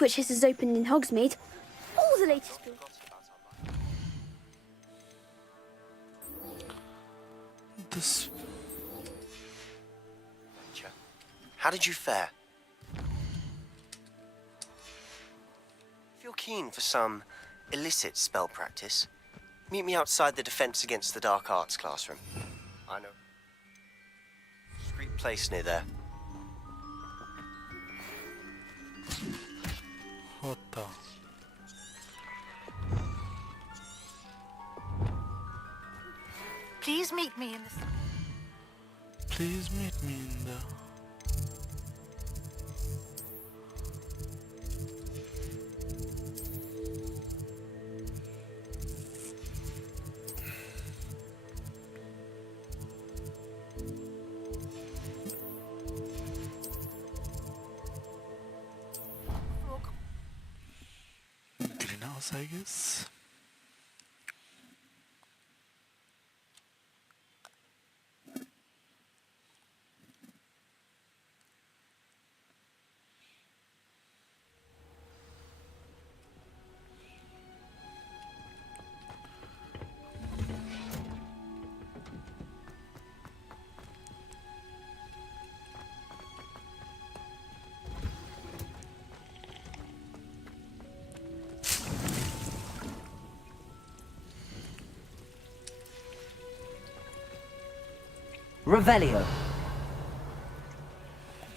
Which has opened in Hogsmeade. All the latest food. This... How did you fare? If you're keen for some illicit spell practice, meet me outside the Defense Against the Dark Arts classroom. I know. Street place near there. What the... Please meet me in the... Please meet me in the... greenhouse, I guess. Revelio.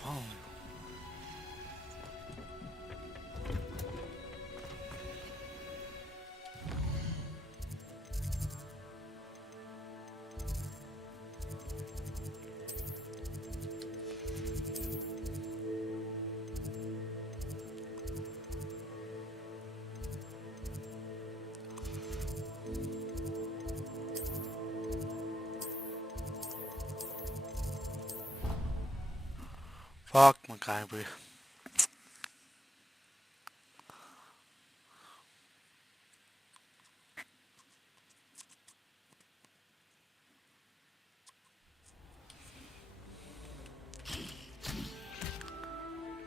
Oh. Fuck MacGyver.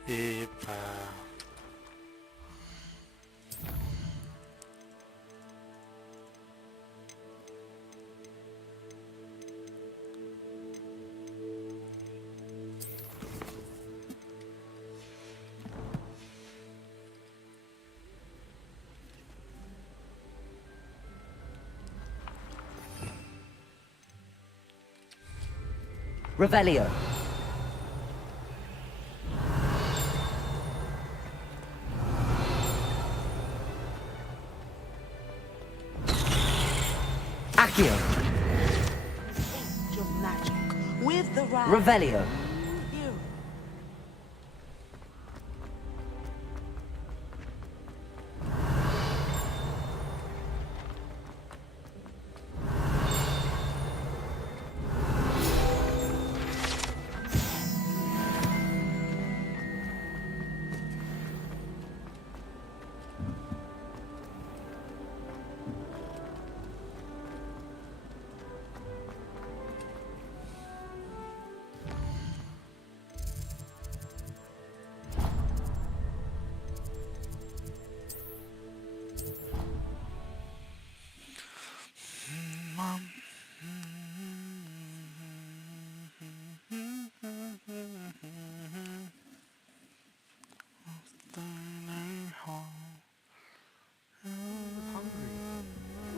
Epa. Revelio. Accio. Your magic with the right Revelio. hero.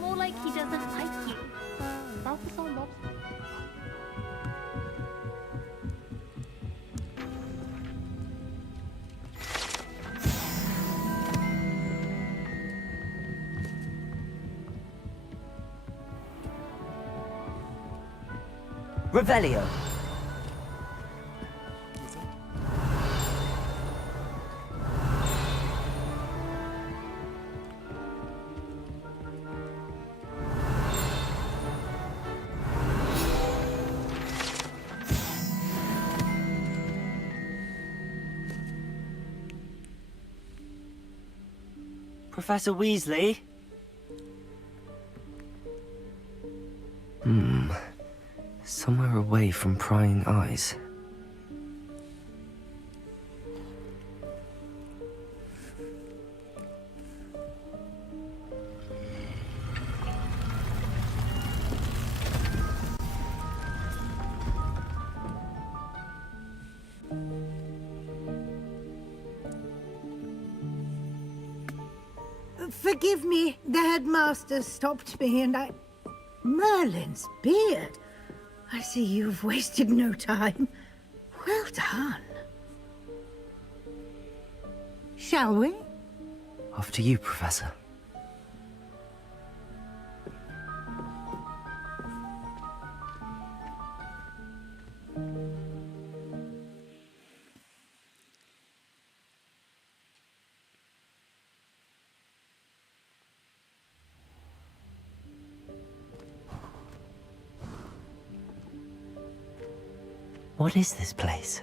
More like he doesn't like you. Focus on Bob's. Revelio. Professor Weasley? Somewhere away from prying eyes. Forgive me, the headmaster stopped me and I... Merlin's beard. I see you've wasted no time. Well done. Shall we? After you, Professor. What is this place?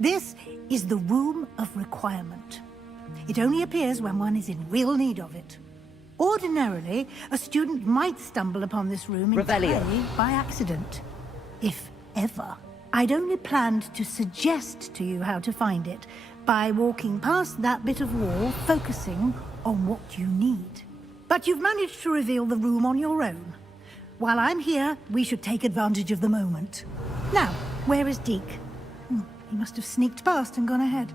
This is the Room of Requirement. It only appears when one is in real need of it. Ordinarily, a student might stumble upon this room Revelio. entirely by accident. If ever. I'd only planned to suggest to you how to find it by walking past that bit of wall, focusing on what you need. But you've managed to reveal the room on your own. While I'm here, we should take advantage of the moment. Now, where is Deke? He must have sneaked past and gone ahead.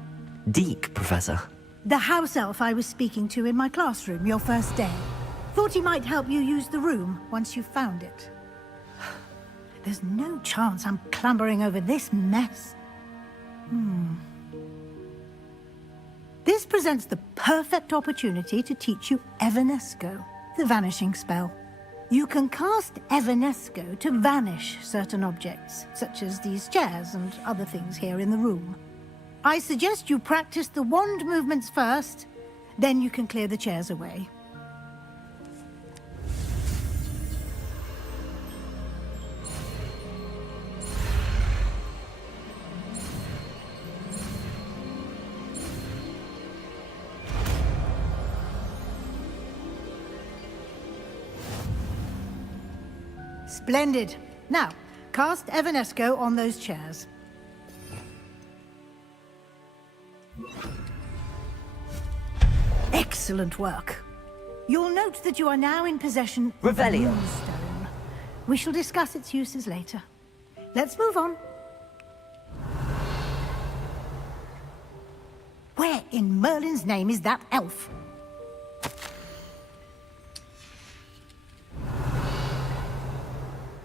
Deke, Professor. The house elf I was speaking to in my classroom your first day. Thought he might help you use the room once you've found it. There's no chance I'm clambering over this mess. This presents the perfect opportunity to teach you Evanesco, the vanishing spell. You can cast Evanesco to vanish certain objects, such as these chairs and other things here in the room. I suggest you practice the wand movements first, then you can clear the chairs away. Splendid. Now, cast Evanesco on those chairs. Excellent work. You'll note that you are now in possession of the Revelio. Moonstone. We shall discuss its uses later. Let's move on. Where in Merlin's name is that elf?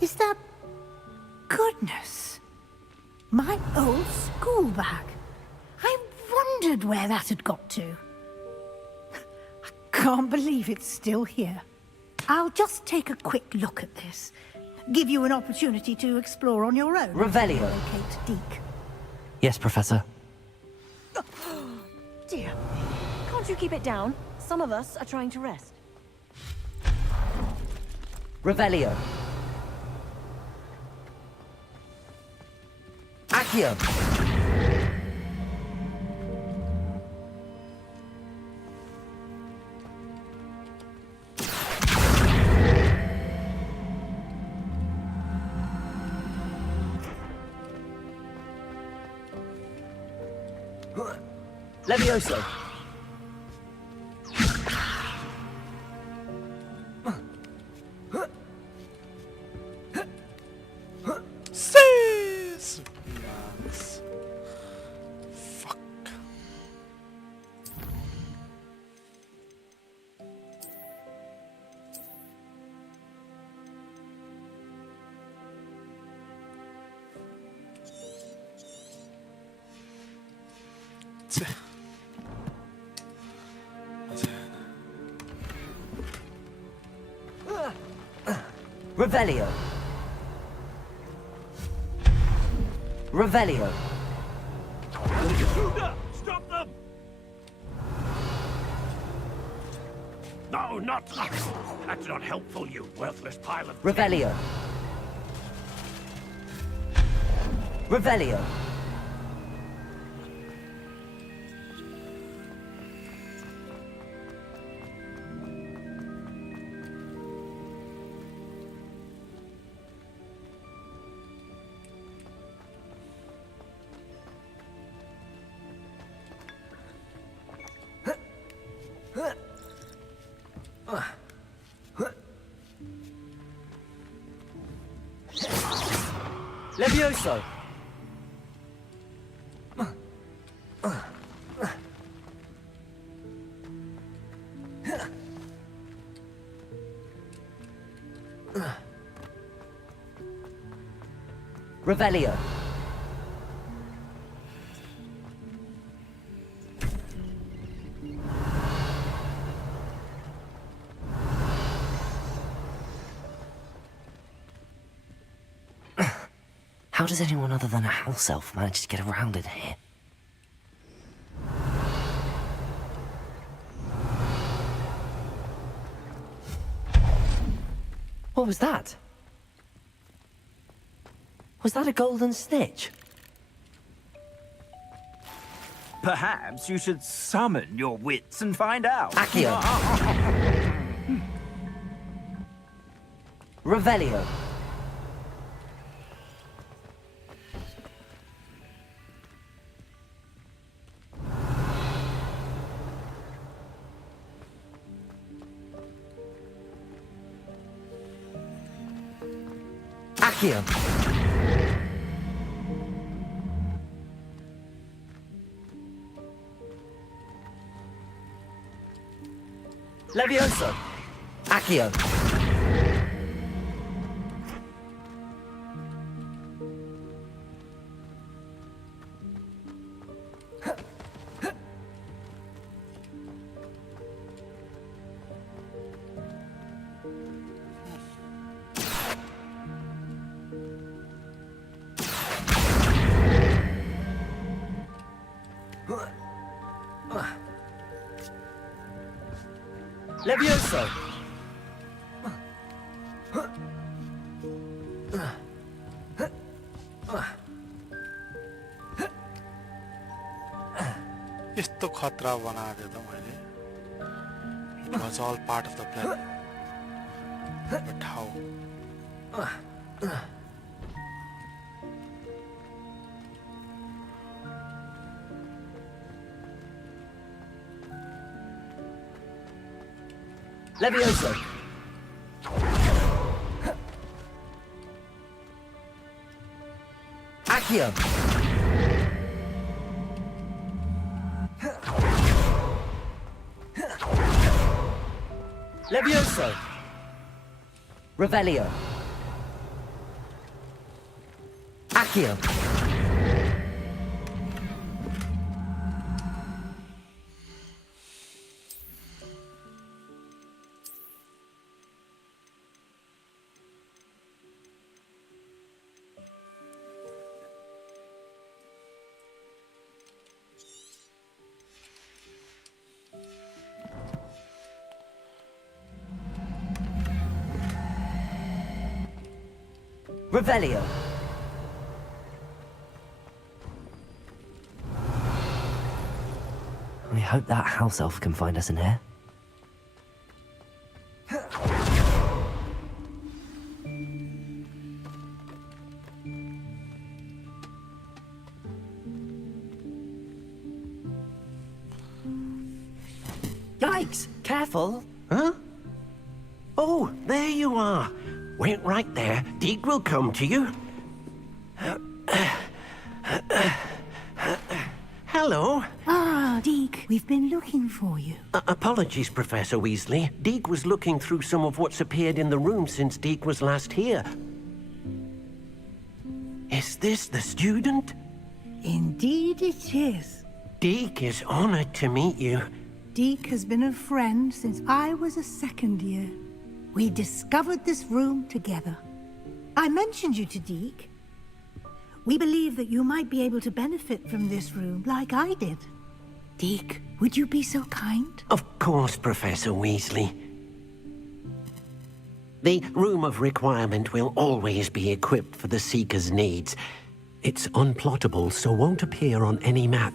Is that... Goodness. My old school bag. I wondered where that had got to. I can't believe it's still here. I'll just take a quick look at this. Give you an opportunity to explore on your own. Revelio. Locate Deke. Yes, Professor. Dear, can't you keep it down? Some of us are trying to rest. Revelio. Accio. Levioso. Sis! Yes. Fuck. Tch. Revelio. Revelio. Stop them! No, not that! That's not helpful, you worthless pile of... Revelio. Revelio. Levioso. Revelio. How does anyone other than a house elf manage to get around in here? What was that? Was that a golden snitch? Perhaps you should summon your wits and find out. Accio. Revelio. Accio. Levioso. Accio. Levioso. यस्तो खतरा बनायो त मैले. It was all part of the plan. But how? Levioso. Accio. Levioso. Revelio. Accio. Revelio. I hope that house elf can find us in here. Yikes! Careful! Huh? Oh, there you are. Wait right there. Deke will come to you. Hello. Ah, Deke, we've been looking for you. Apologies, Professor Weasley. Deke was looking through some of what's appeared in the room since Deke was last here. Is this the student? Indeed it is. Deke is honored to meet you. Deke has been a friend since I was a second year. We discovered this room together. I mentioned you to Deke. We believe that you might be able to benefit from this room like I did. Deke, would you be so kind? Of course, Professor Weasley. The Room of Requirement will always be equipped for the Seeker's needs. It's unplottable, so won't appear on any map.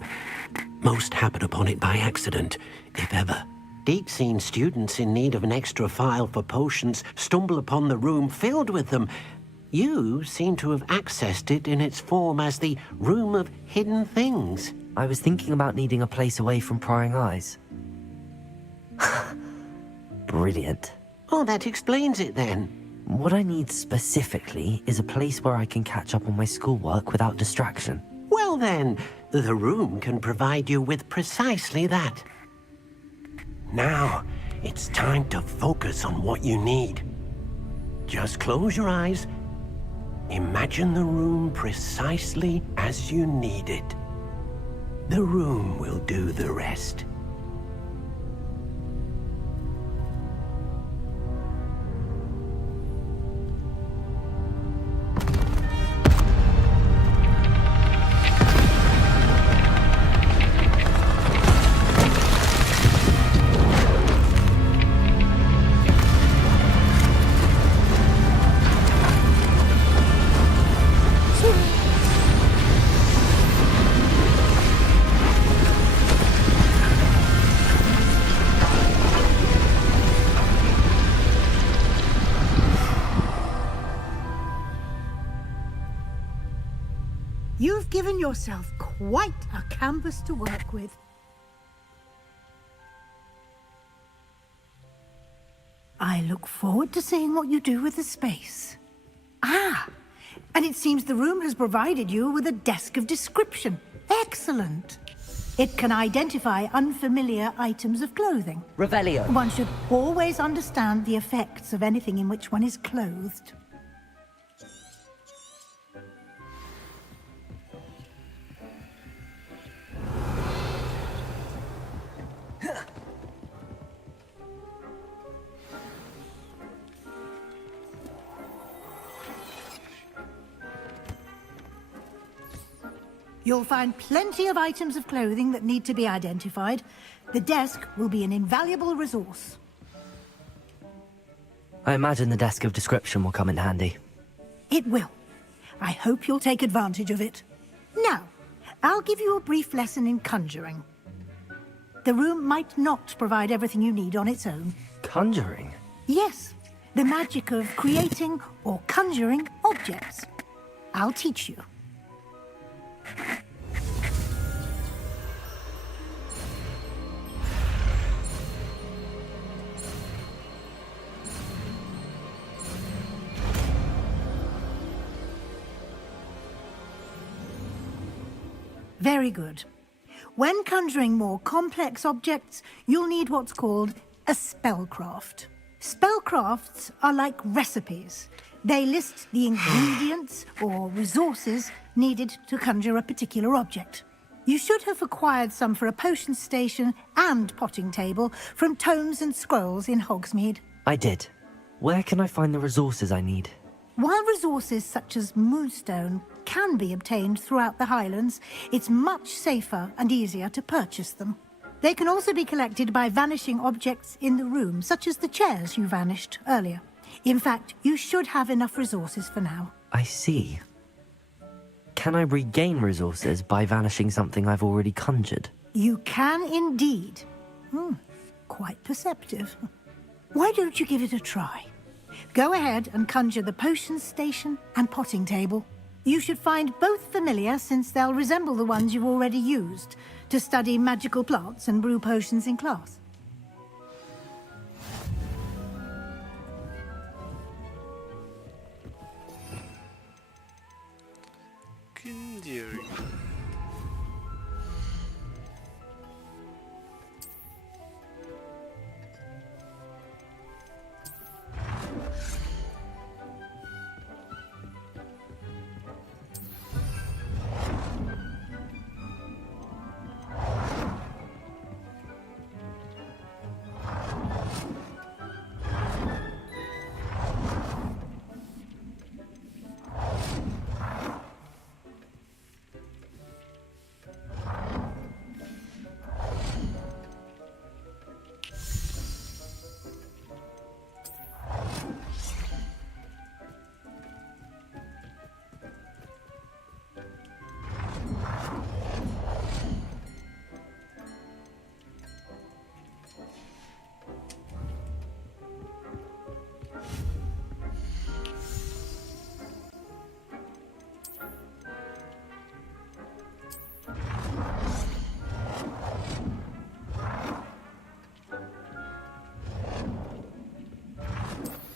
Most happen upon it by accident, if ever. Deke's seen students in need of an extra file for potions stumble upon the room filled with them. You seem to have accessed it in its form as the Room of Hidden Things. I was thinking about needing a place away from prying eyes. Brilliant. Oh, that explains it then. What I need specifically is a place where I can catch up on my schoolwork without distraction. Well then, the room can provide you with precisely that. Now, it's time to focus on what you need. Just close your eyes Imagine the room precisely as you need it. The room will do the rest. You've given yourself quite a canvas to work with. I look forward to seeing what you do with the space. Ah, and it seems the room has provided you with a desk of description. Excellent. It can identify unfamiliar items of clothing. Revelio. One should always understand the effects of anything in which one is clothed. You'll find plenty of items of clothing that need to be identified. The desk will be an invaluable resource. I imagine the desk of description will come in handy. It will. I hope you'll take advantage of it. Now, I'll give you a brief lesson in conjuring. The room might not provide everything you need on its own. Conjuring? Yes, the magic of creating or conjuring objects. I'll teach you. Very good. When conjuring more complex objects, you'll need what's called a spellcraft. Spellcrafts are like recipes. They list the ingredients or resources needed to conjure a particular object. You should have acquired some for a potion station and potting table from tomes and scrolls in Hogsmeade. I did. Where can I find the resources I need? While resources such as moonstone can be obtained throughout the Highlands, it's much safer and easier to purchase them. They can also be collected by vanishing objects in the room, such as the chairs you vanished earlier. In fact, you should have enough resources for now. I see. Can I regain resources by vanishing something I've already conjured? You can indeed. Quite perceptive. Why don't you give it a try? Go ahead and conjure the potion station and potting table. You should find both familiar, since they'll resemble the ones you've already used to study magical plants and brew potions in class. Conjuring.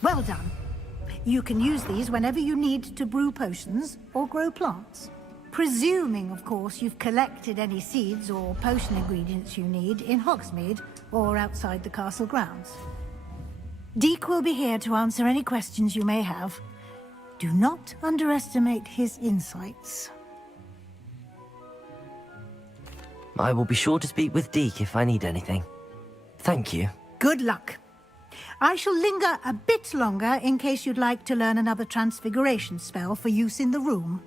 Well done. You can use these whenever you need to brew potions or grow plants. Presuming, of course, you've collected any seeds or potion ingredients you need in Hogsmeade or outside the castle grounds. Deke will be here to answer any questions you may have. Do not underestimate his insights. I will be sure to speak with Deke if I need anything. Thank you. Good luck. I shall linger a bit longer in case you'd like to learn another transfiguration spell for use in the room.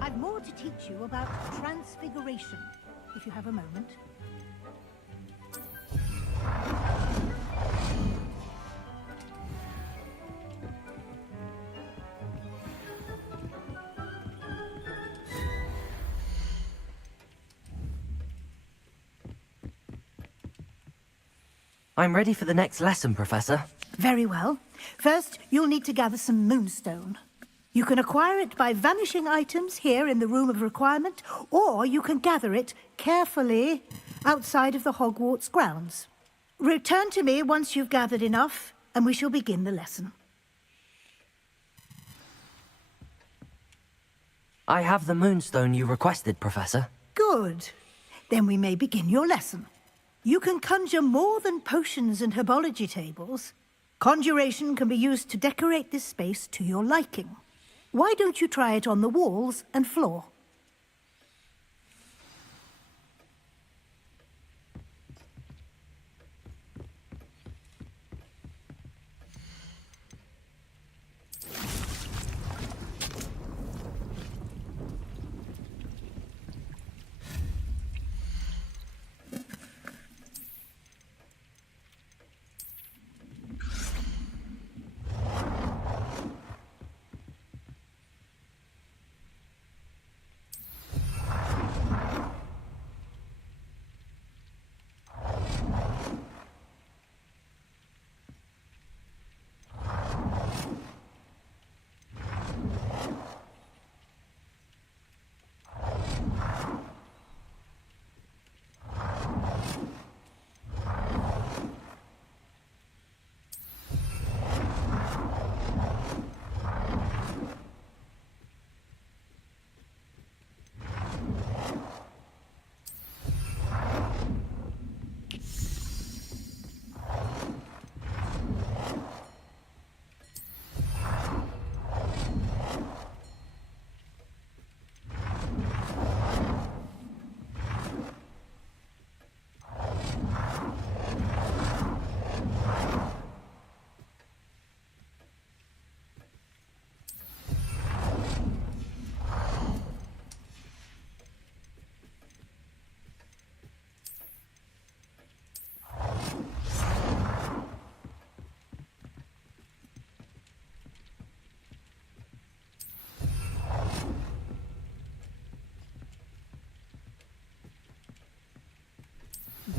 I've more to teach you about transfiguration, if you have a moment. I'm ready for the next lesson, Professor. Very well. First, you'll need to gather some moonstone. You can acquire it by vanishing items here in the Room of Requirement, or you can gather it carefully outside of the Hogwarts grounds. Return to me once you've gathered enough, and we shall begin the lesson. I have the moonstone you requested, Professor. Good. Then we may begin your lesson. You can conjure more than potions and herbology tables. Conjuration can be used to decorate this space to your liking. Why don't you try it on the walls and floor?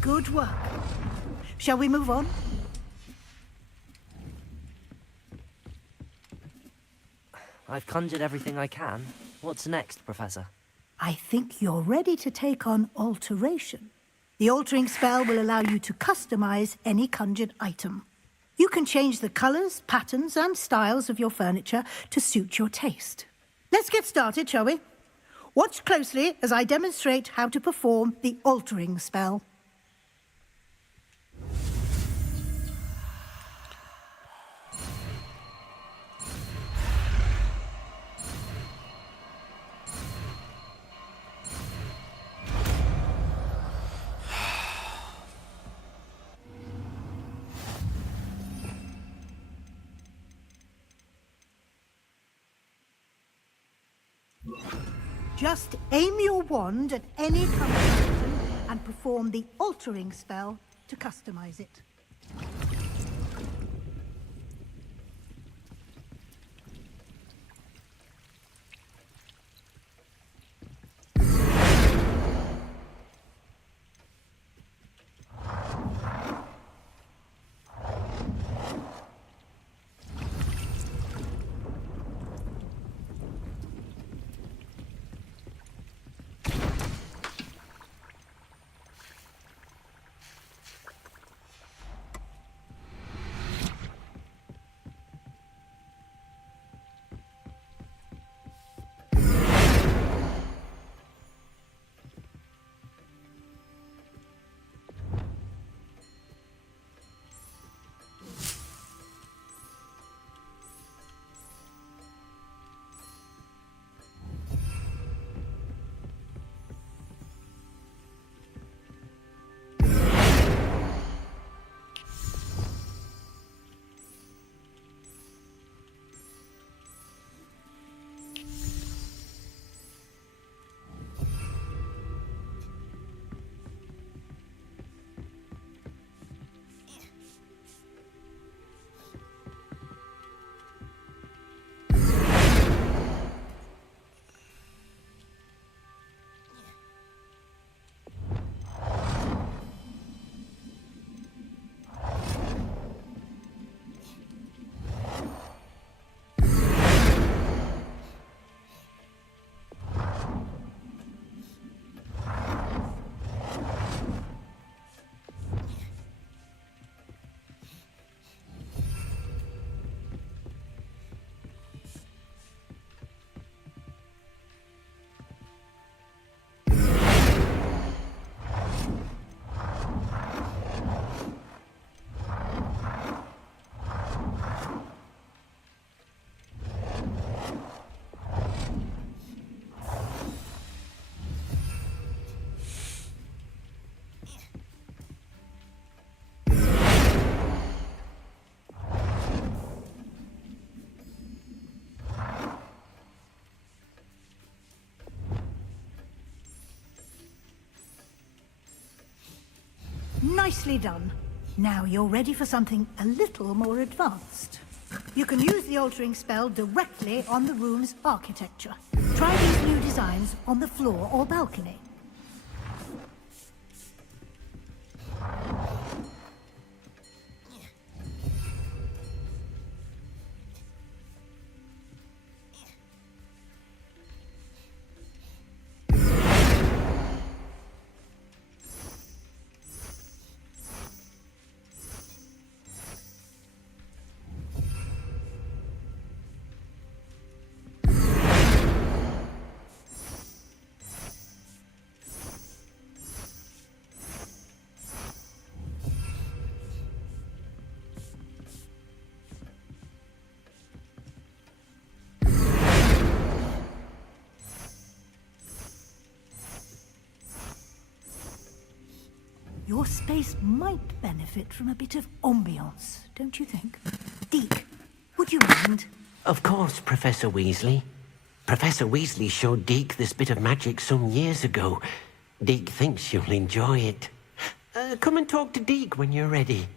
Good work. Shall we move on? I've conjured everything I can. What's next, Professor? I think you're ready to take on alteration. The altering spell will allow you to customize any conjured item. You can change the colors, patterns, and styles of your furniture to suit your taste. Let's get started, shall we? Watch closely as I demonstrate how to perform the altering spell. Just aim your wand at any conjured item and perform the altering spell to customize it. Nicely done. Now you're ready for something a little more advanced. You can use the altering spell directly on the room's architecture. Try these new designs on the floor or balcony. Your space might benefit from a bit of ambiance, don't you think? Deke, would you mind? Of course, Professor Weasley. Professor Weasley showed Deke this bit of magic some years ago. Deke thinks you'll enjoy it. Come and talk to Deke when you're ready.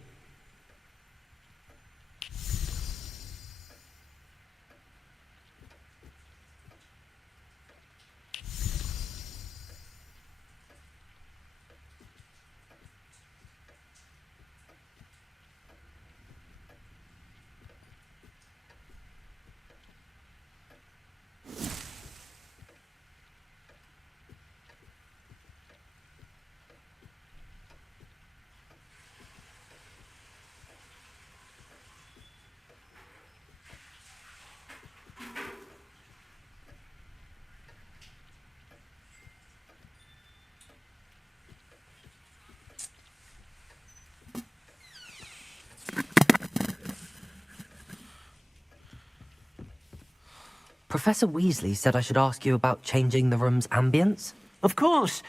Professor Weasley said I should ask you about changing the room's ambience. Of course.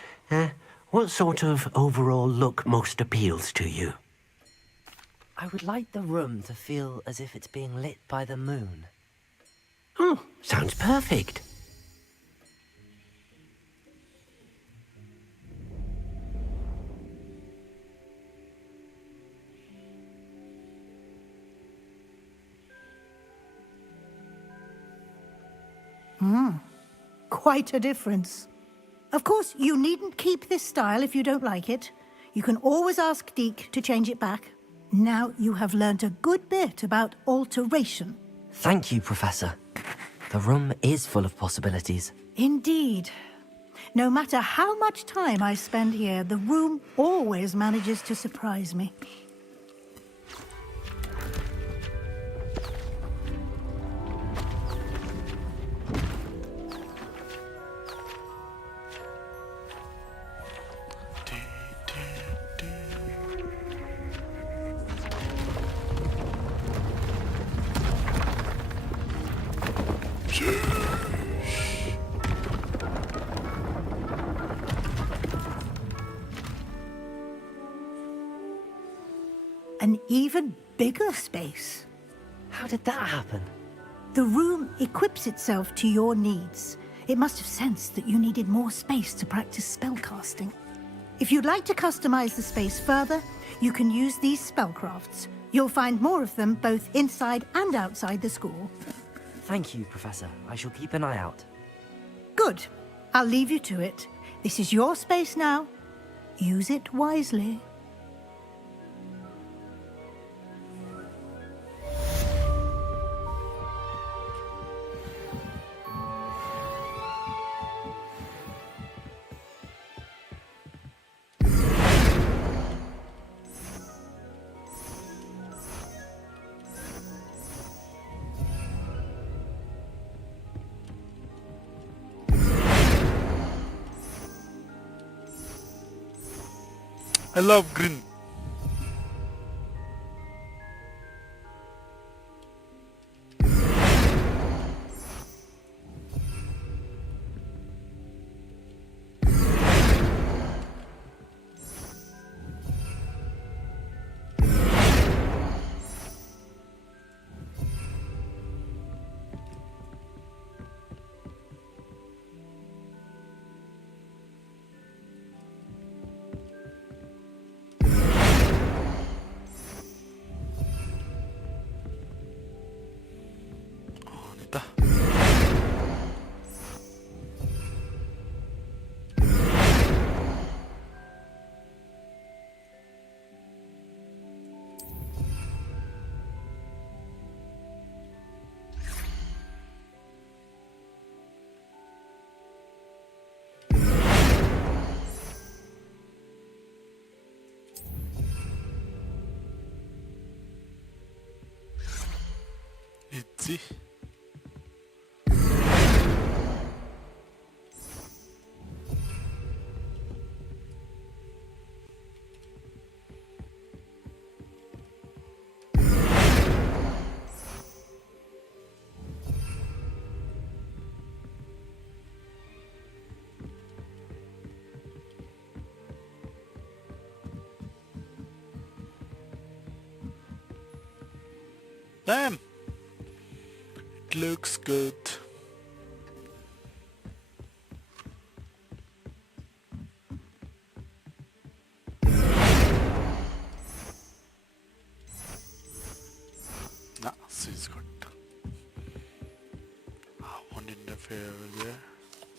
What sort of overall look most appeals to you? I would like the room to feel as if it's being lit by the moon. Oh, sounds perfect. Quite a difference. Of course, you needn't keep this style if you don't like it. You can always ask Deke to change it back. Now you have learnt a good bit about alteration. Thank you, Professor. The room is full of possibilities. Indeed. No matter how much time I spend here, the room always manages to surprise me. An even bigger space. How did that happen? The room equips itself to your needs. It must have sensed that you needed more space to practice spellcasting. If you'd like to customize the space further, you can use these spellcrafts. You'll find more of them both inside and outside the school. Thank you, Professor. I shall keep an eye out. Good. I'll leave you to it. This is your space now. Use it wisely. I love green. 됐다. 있지? Damn! It looks good. Nah, she's good. I won't interfere there.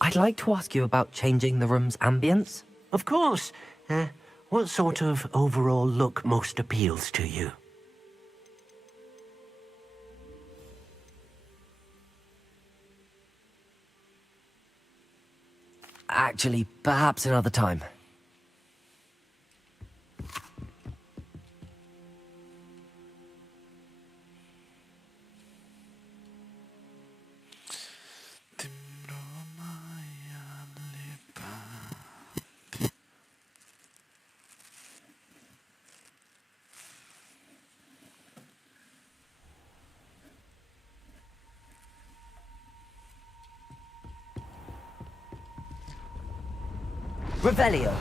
I'd like to ask you about changing the room's ambience. Of course. What sort of overall look most appeals to you? Actually, perhaps another time. Revelio.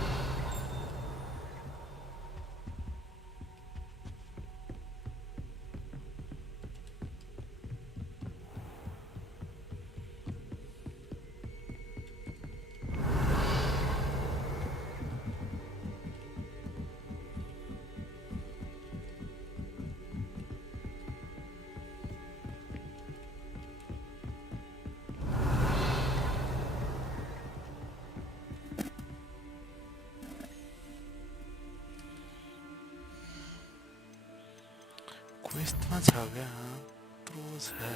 क्वेस्टमा छ क्या throw छ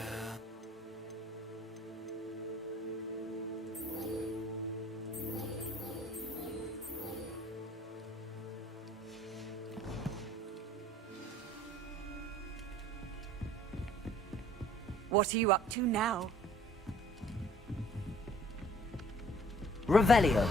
What are you up to now? Revelio.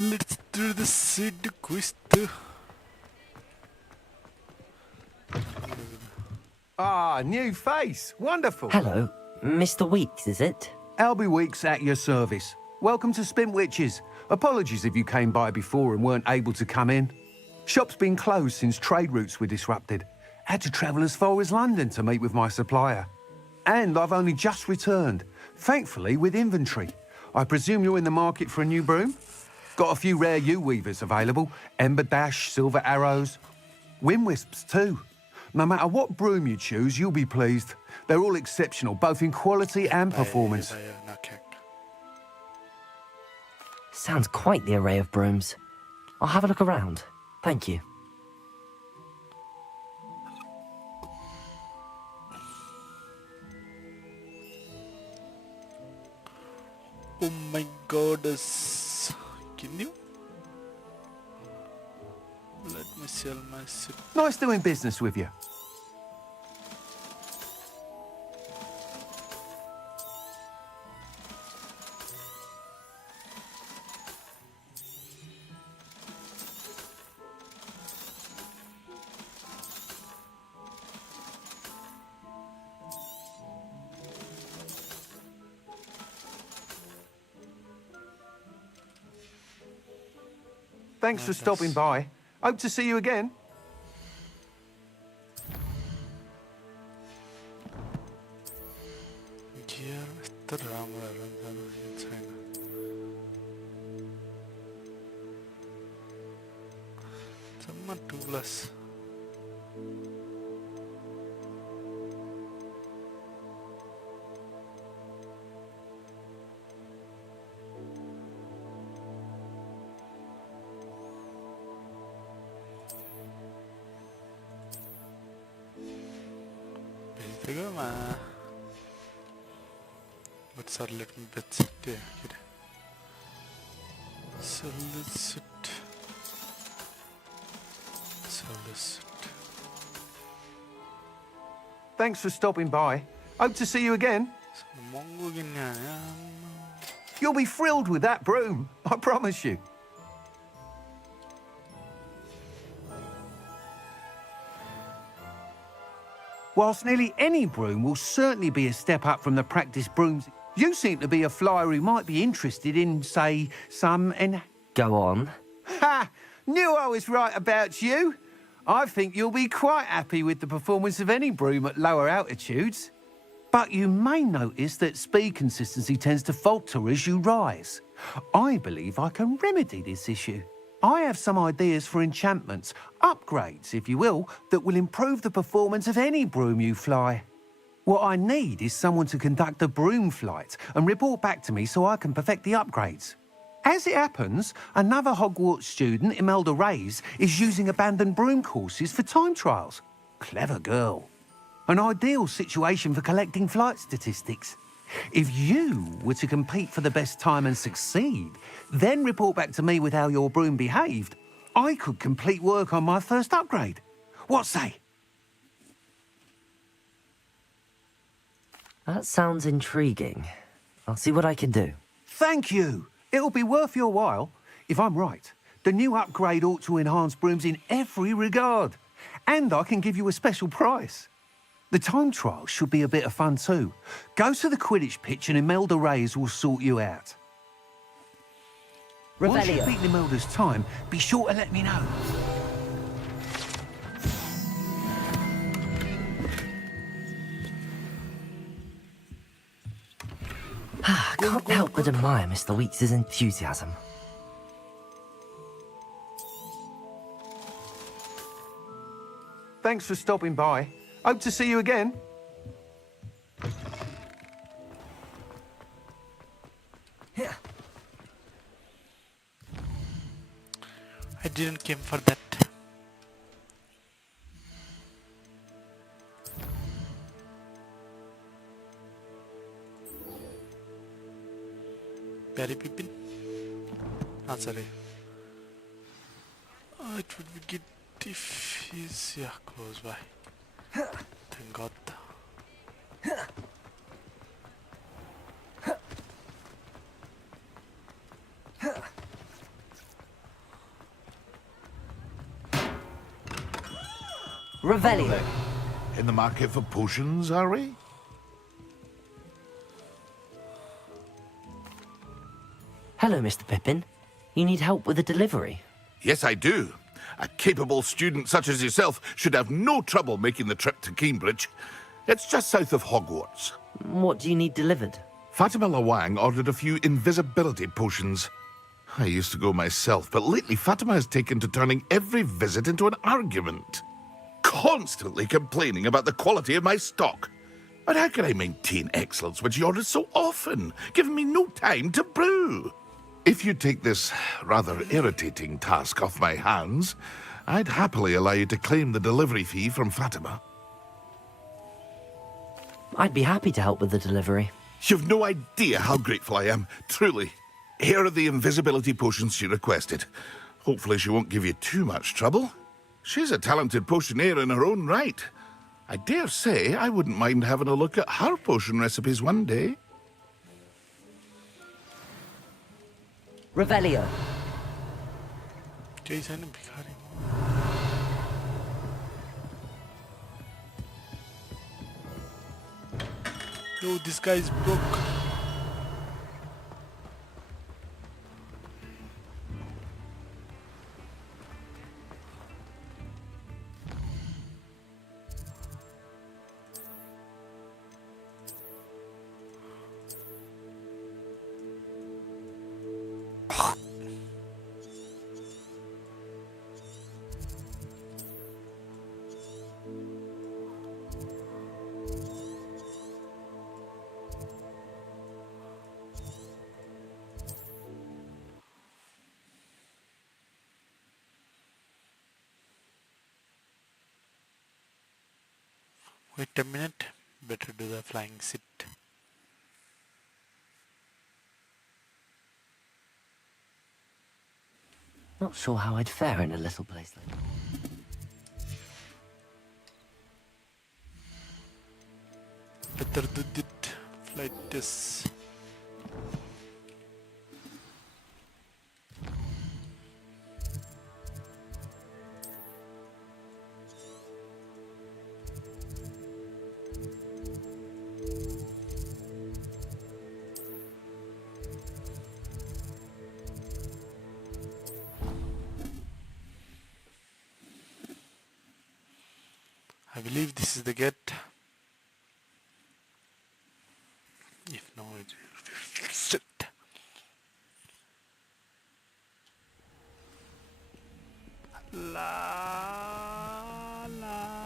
Let's do the Sid quest. Ah, new face. Wonderful. Hello, Mr. Weeks, is it? Albie Weeks at your service. Welcome to Spintwitches. Apologies if you came by before and weren't able to come in. Shop's been closed since trade routes were disrupted. Had to travel as far as London to meet with my supplier. And I've only just returned, thankfully with inventory. I presume you're in the market for a new broom? Got a few rare U-weavers available. Ember Dash, Silver Arrows. Wind Wisps too. No matter what broom you choose, you'll be pleased. They're all exceptional, both in quality and performance. Sounds quite the array of brooms. I'll have a look around. Thank you. Oh my god, can you? Let me sell my ship. Nice doing business with you. Thanks for stopping by. Hope to see you again. But sir, let me bet it there. Solicit. Thanks for stopping by. Hope to see you again. You'll be thrilled with that broom, I promise you. Whilst nearly any broom will certainly be a step up from the practice brooms, you seem to be a flyer who might be interested in, say, some... Go on. Ha! Knew I was right about you. I think you'll be quite happy with the performance of any broom at lower altitudes. But you may notice that speed consistency tends to falter as you rise. I believe I can remedy this issue. I have some ideas for enchantments, upgrades, if you will, that will improve the performance of any broom you fly. What I need is someone to conduct a broom flight and report back to me so I can perfect the upgrades. As it happens, another Hogwarts student, Imelda Reyes, is using abandoned broom courses for time trials. Clever girl. An ideal situation for collecting flight statistics. If you were to compete for the best time and succeed, then report back to me with how your broom behaved, I could complete work on my first upgrade. What say? That sounds intriguing. I'll see what I can do. Thank you. It'll be worth your while. If I'm right, the new upgrade ought to enhance brooms in every regard. And I can give you a special price. The time trial should be a bit of fun too. Go to the Quidditch pitch and Imelda Reyes will sort you out. Once you've Revelio. beaten Imelda's time, be sure to let me know. Can't help but admire Mr. Weeks' enthusiasm. Thanks for stopping by. Hope to see you again. I didn't came for that. Barry Pippin? Ah, sorry. It would be good if he's close by. Thank God. Revelio. In the market for potions, are we? Hello, Mr. Pippin. You need help with a delivery? Yes, I do. A capable student such as yourself should have no trouble making the trip to Cambridge. It's just south of Hogwarts. What do you need delivered? Fatima Lawang ordered a few invisibility potions. I used to go myself, but lately Fatima has taken to turning every visit into an argument. Constantly complaining about the quality of my stock. But how can I maintain excellence when she orders so often, giving me no time to brew? If you take this rather irritating task off my hands, I'd happily allow you to claim the delivery fee from Fatima. I'd be happy to help with the delivery. You've no idea how grateful I am, truly. Here are the invisibility potions she requested. Hopefully she won't give you too much trouble. She's a talented potioneer in her own right. I dare say I wouldn't mind having a look at her potion recipes one day. Revelio. Jason and Picari. Yo, this guy is broke. Wait a minute, better do the flying sit. Not sure how I'd fare in a little place like that. Better do it flight test. I believe this is the gate. If no, it will sit. La la.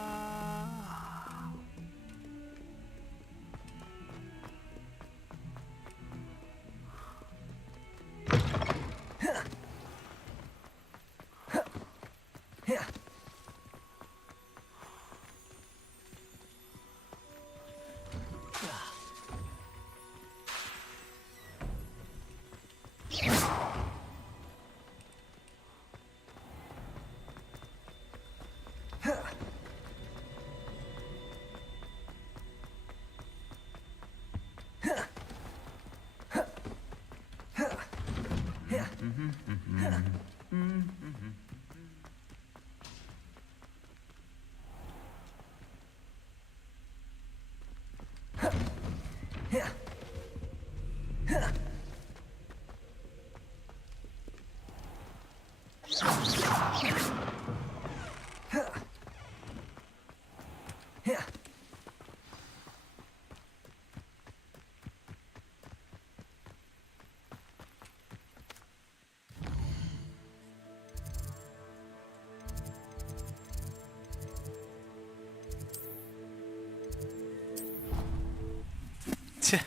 ಛೆ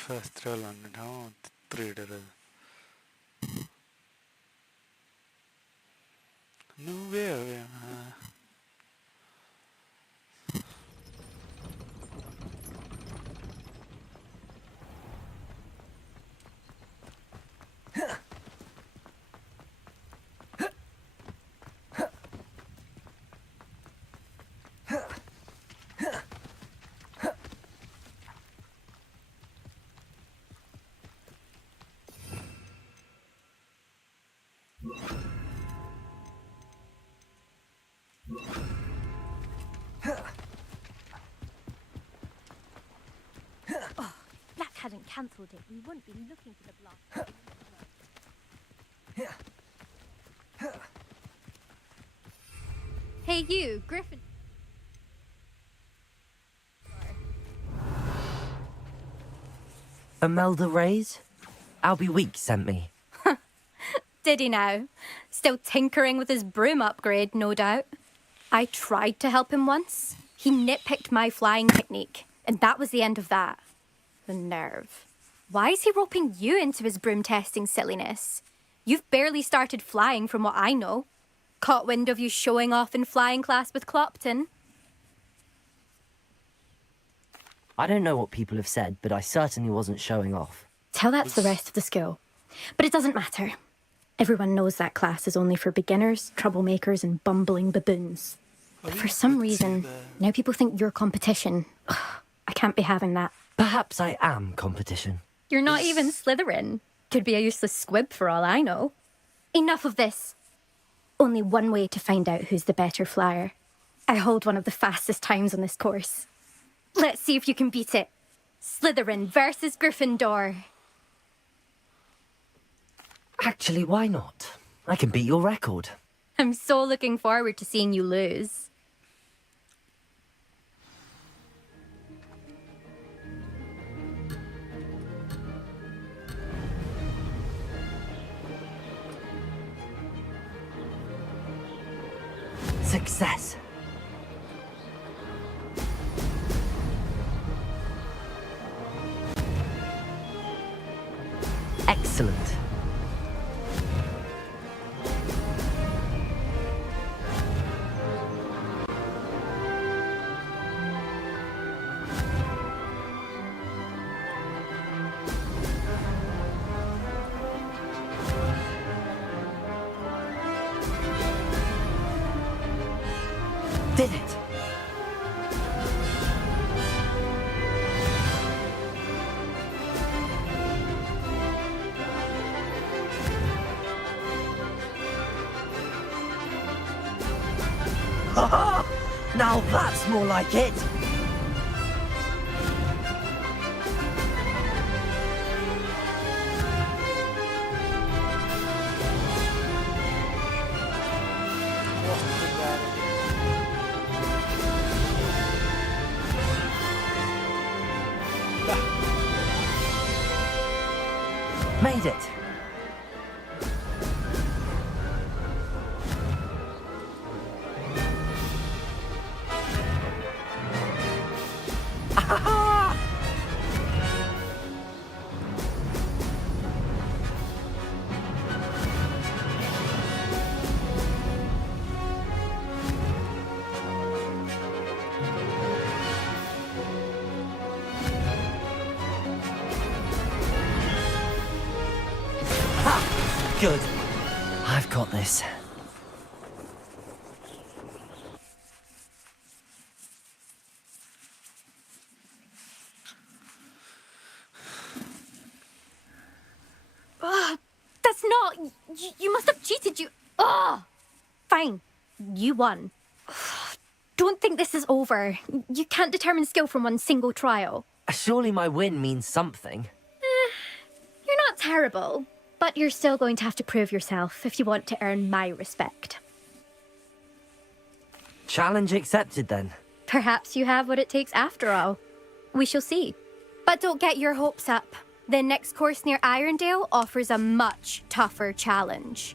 festival ಅನ್ನೋ ತ್ರೀಡರ್ నువ్వే Black hadn't cancelled it, we wouldn't be looking for the block. Hey you, Griffin. Imelda Reyes? Albie Weeks sent me. Did he now? Still tinkering with his broom upgrade, no doubt. I tried to help him once. He nitpicked my flying technique, and that was the end of that. The nerve. Why is he roping you into his broom testing silliness? You've barely started flying from what I know. Caught wind of you showing off in flying class with Clopton. I don't know what people have said, but I certainly wasn't showing off. Tell that to the rest of the school. But it doesn't matter. Everyone knows that class is only for beginners, troublemakers, and bumbling baboons. But for some reason, now people think you're competition. Ugh, I can't be having that. Perhaps I am competition. You're not even Slytherin. Could be a useless squib for all I know. Enough of this. Only one way to find out who's the better flyer. I hold one of the fastest times on this course. Let's see if you can beat it. Slytherin versus Gryffindor. Actually, why not? I can beat your record. I'm so looking forward to seeing you lose. Success. Excellent. Did it. Now that's more like it. Made it. Good. I've got this. it's not. You must have cheated. Oh! Fine. You won. Don't think this is over. You can't determine skill from one single trial. Surely my win means something. You're not terrible, but you're still going to have to prove yourself if you want to earn my respect. Challenge accepted then. Perhaps you have what it takes after all. We shall see. But don't get your hopes up. The next course near Irondale offers a much tougher challenge.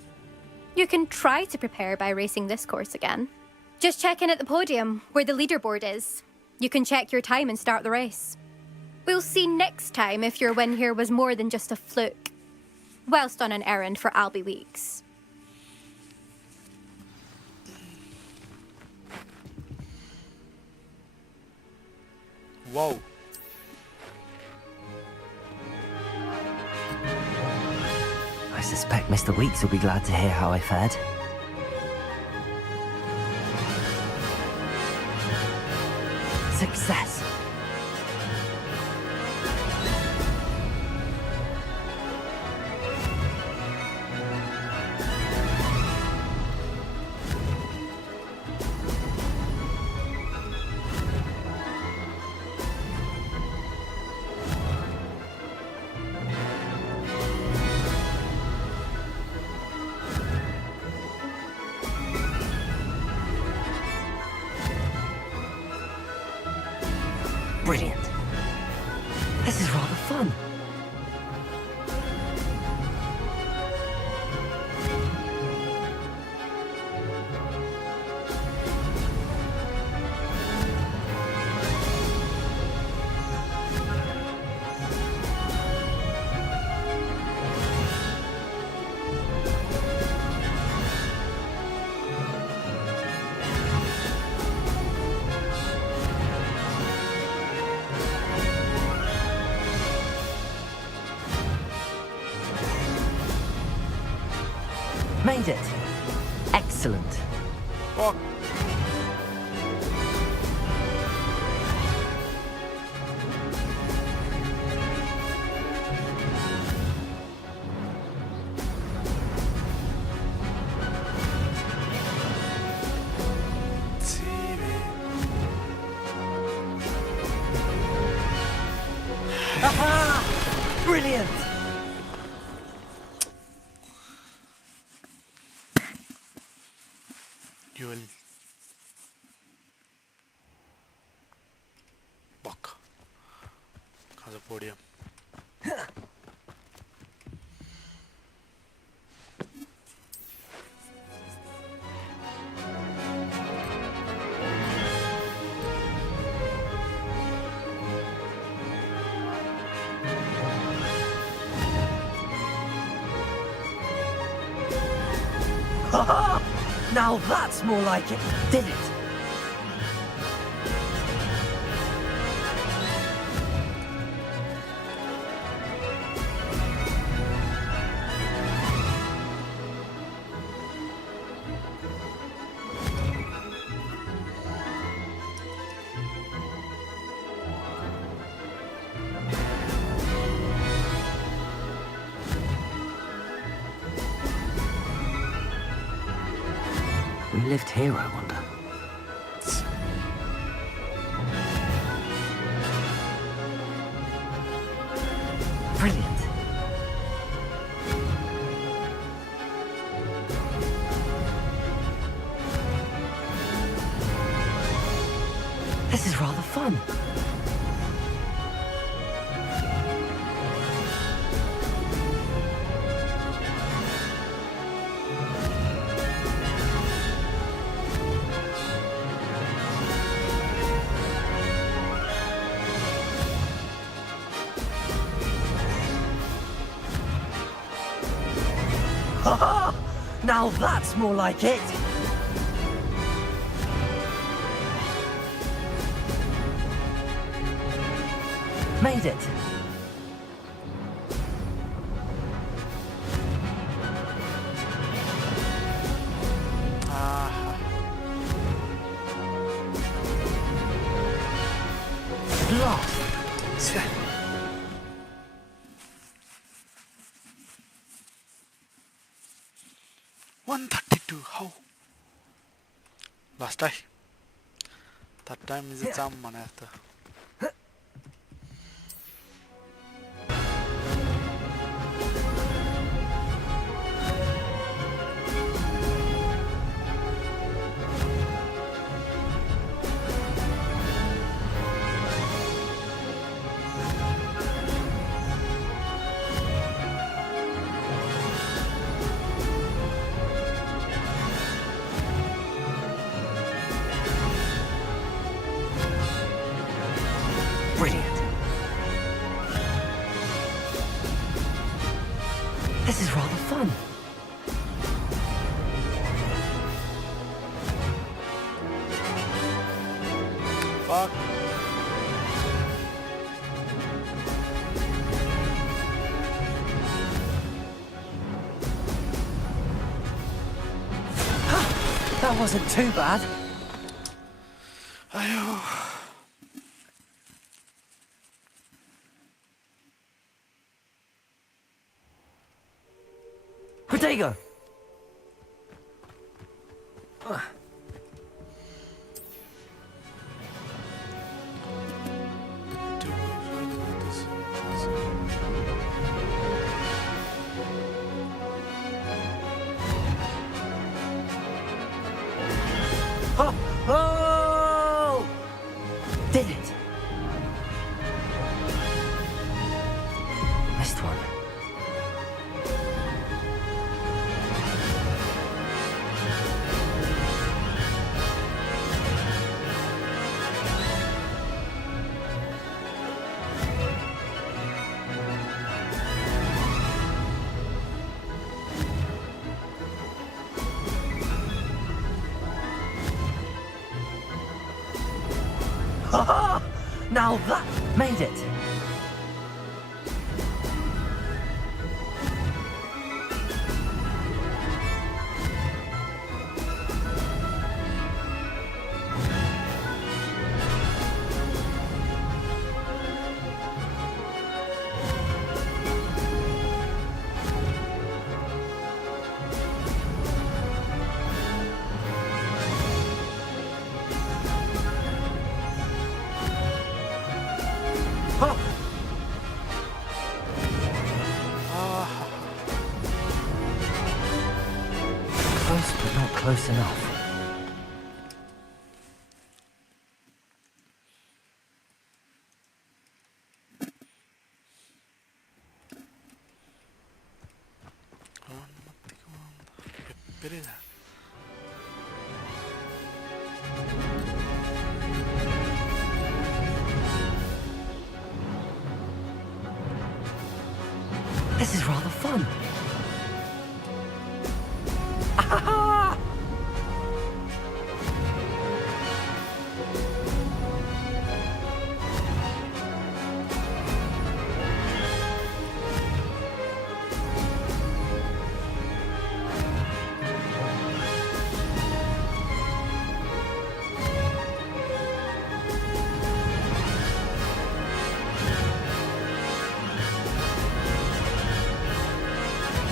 You can try to prepare by racing this course again. Just check in at the podium, where the leaderboard is. You can check your time and start the race. We'll see next time if your win here was more than just a fluke. Whilst on an errand for Albie Weeks. Wow. I suspect Mr. Weeks will be glad to hear how I fared. Success. Brilliant. This is rather fun. Made it. Excellent. Fuck. Aha! Brilliant! You will buck on the podium. Now that's more like it, did it? Who lived here, I wonder? Brilliant. This is rather fun. Now that's more like it! Made it! Lost! 132. How? Last time. That time is a jam man after. Brilliant. This is rather fun. Fuck. That wasn't too bad. Ayo. Protego! Oh! Oh! Did it! Missed one. Ha! Now that made it. Close, but not close enough. This is rather fun.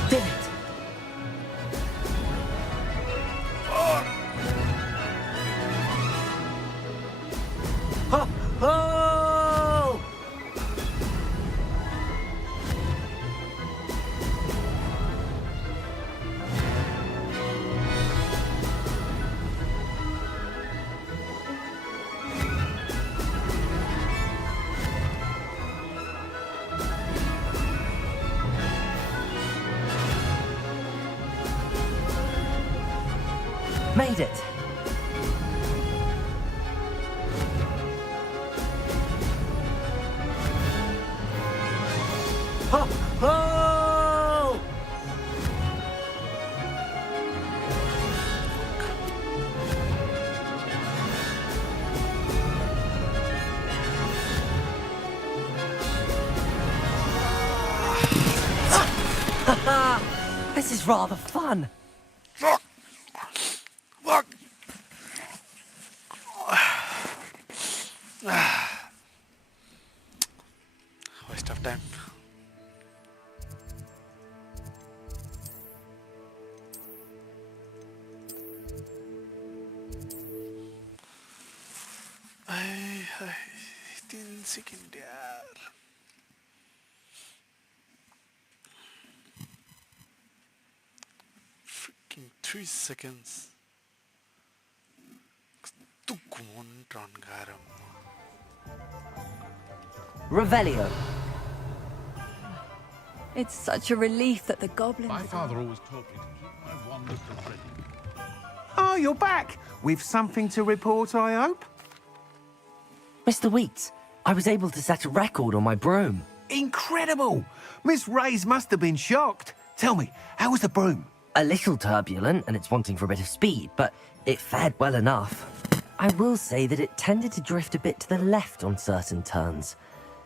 Did it! Oh! Oh! Made it! Oh! Oh! This is rather fun. Fuck! Fuck! Waste of time. second यार. Freaking 3 seconds. Tu kumontran garam. Revelio. It's such a relief that the goblins... My father always taught me to keep my wand at the ready. Oh, you're back! With something to report, I hope? Mr. Wheats, I was able to set a record on my broom. Incredible! Miss Ray's must have been shocked. Tell me, how was the broom? A little turbulent and it's wanting for a bit of speed, but it fared well enough. I will say that it tended to drift a bit to the left on certain turns.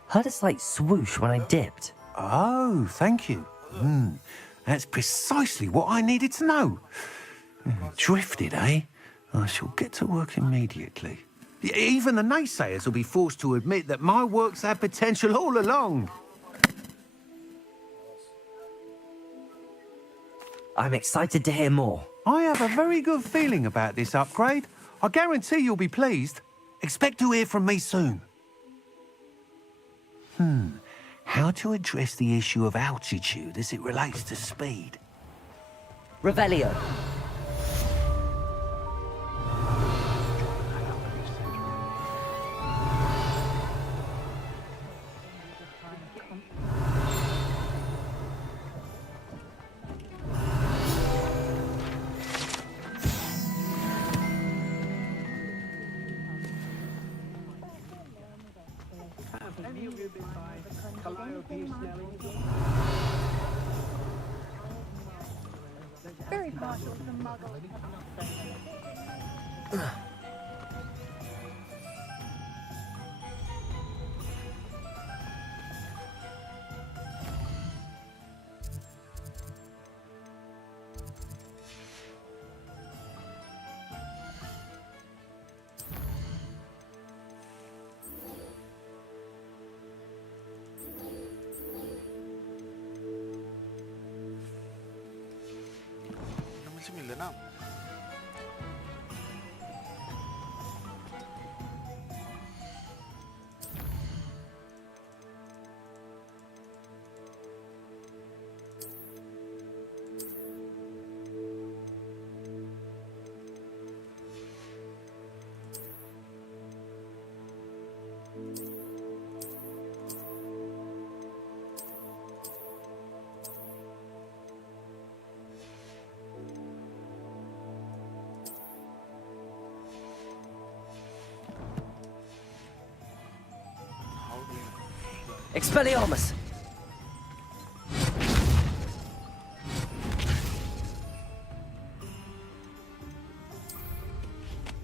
Heard a slight swoosh when I dipped. Oh, thank you. That's precisely what I needed to know. Drifted, eh? I shall get to work immediately. Even the naysayers will be forced to admit that my work's had potential all along. I'm excited to hear more. I have a very good feeling about this upgrade. I guarantee you'll be pleased. Expect to hear from me soon. How to address the issue of altitude as it relates to speed? Revelio. Very partial to the muggle. मुझे मिल ना. Expelliarmus.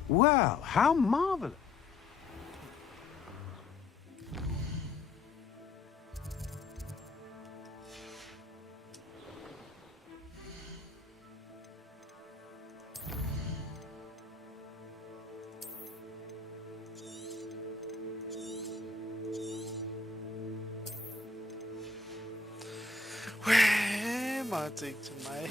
Wow, how marvelous. Magic to my.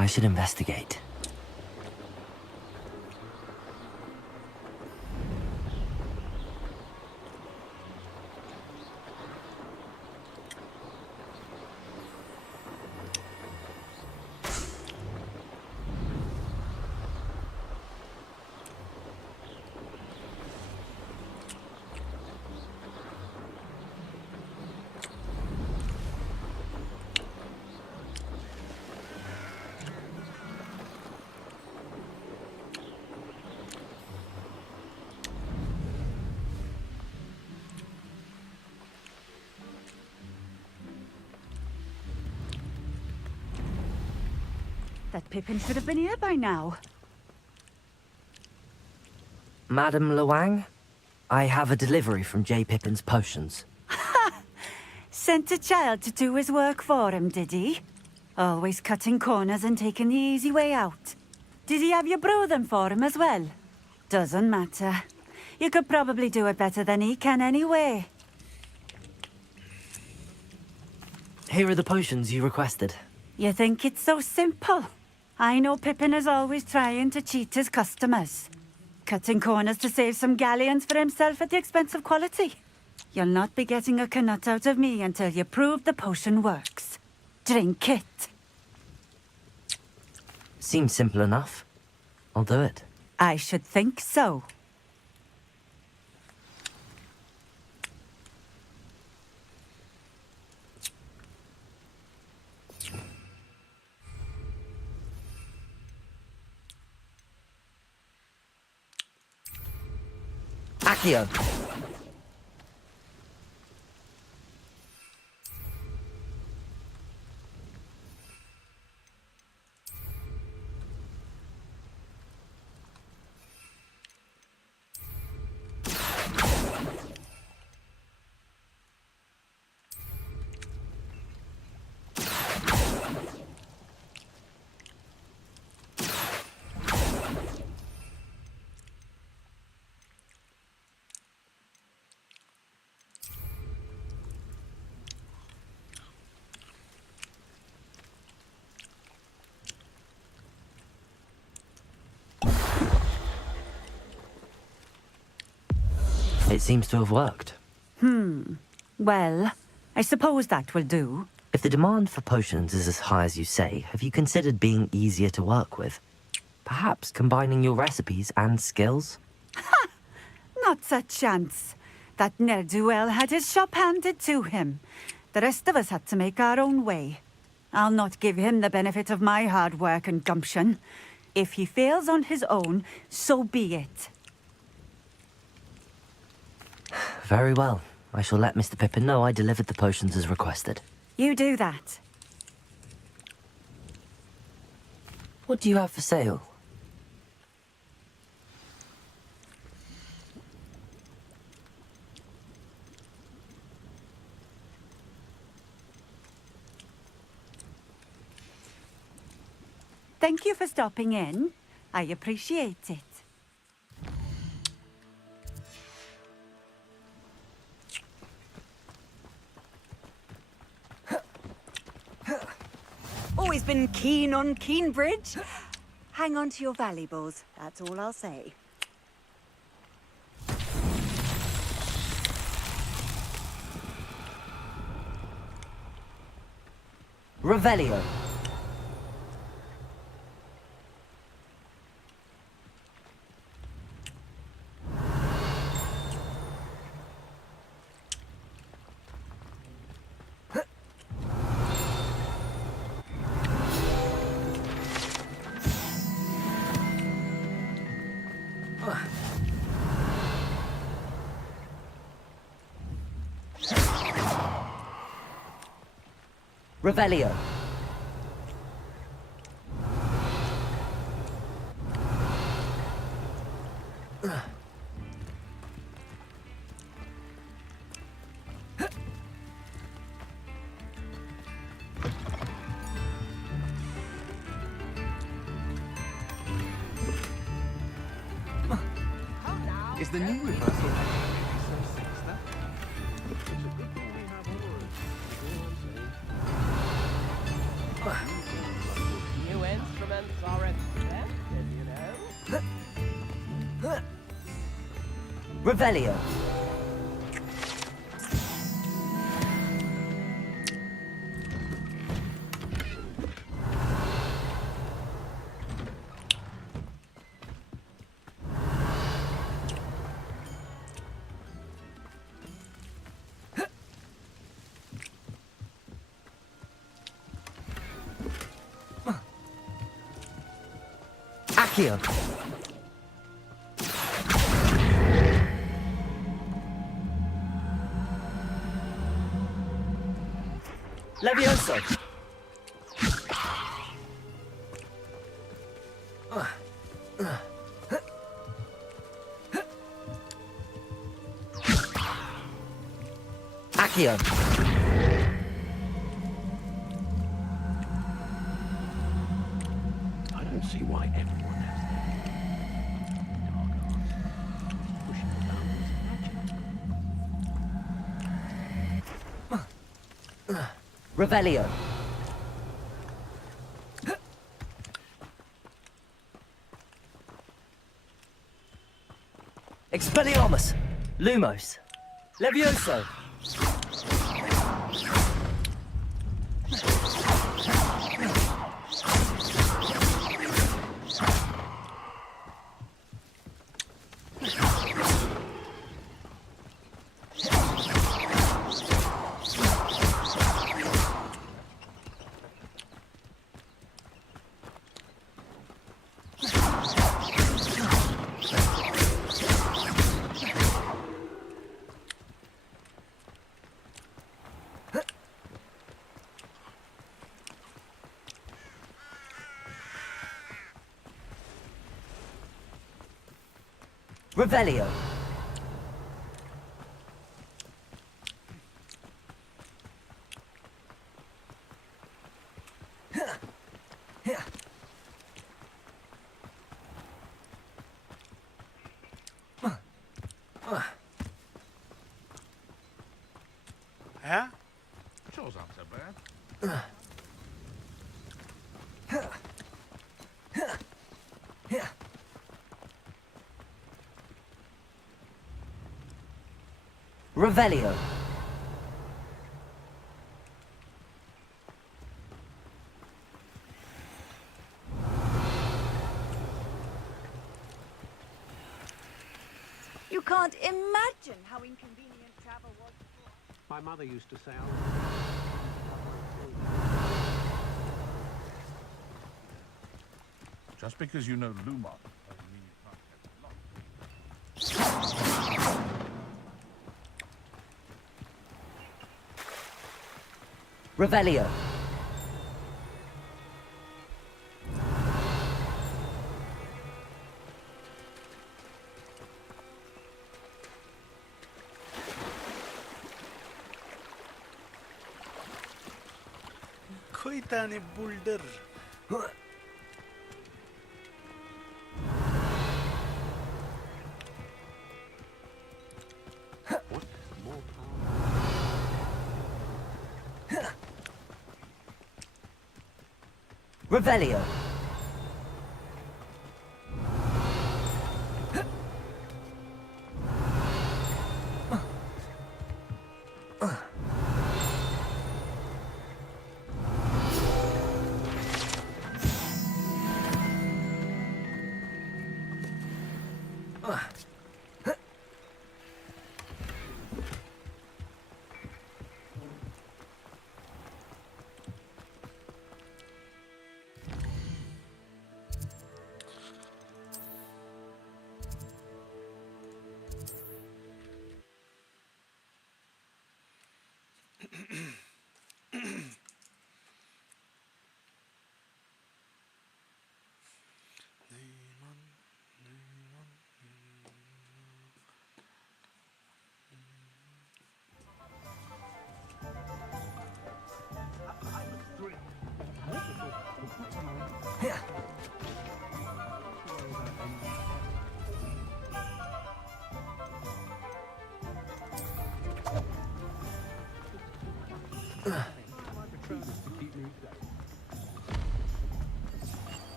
I should investigate. That Pippin should have been here by now. Madam Luang, I have a delivery from J. Pippin's potions. Sent a child to do his work for him, did he? Always cutting corners and taking the easy way out. Did he have you brew them for him as well? Doesn't matter. You could probably do it better than he can anyway. Here are the potions you requested. You think it's so simple? I know Pippin is always trying to cheat his customers. Cutting corners to save some galleons for himself at the expense of quality. You'll not be getting a canut out of me until you prove the potion works. Drink it. Seems simple enough. I'll do it. I should think so. Accio! It seems to have worked. Well, I suppose that will do. If the demand for potions is as high as you say, have you considered being easier to work with? Perhaps combining your recipes and skills? Not a chance. That ne'er-do-well had his shop handed to him. The rest of us had to make our own way. I'll not give him the benefit of my hard work and gumption. If he fails on his own, so be it. Very well. I shall let Mr. Pippin know I delivered the potions as requested. You do that. What do you have for sale? Thank you for stopping in. I appreciate it. Always been keen on Keenbridge. Hang on to your valuables, that's all I'll say. Revelio. Revelio. Is the new rehearsal so sinister? New ends Revelio. Accio. Levioso. Accio. I don't see why everyone has pushing the boundaries. Revelio. Expelliarmus. Lumos. Levioso. Revelio. Yeah? Chore's not so bad. Revelio. You can't imagine how inconvenient travel was before. My mother used to say, Just because you know Lumon doesn't mean you can't get along. Revelio. खोइ ताने builder Revelio.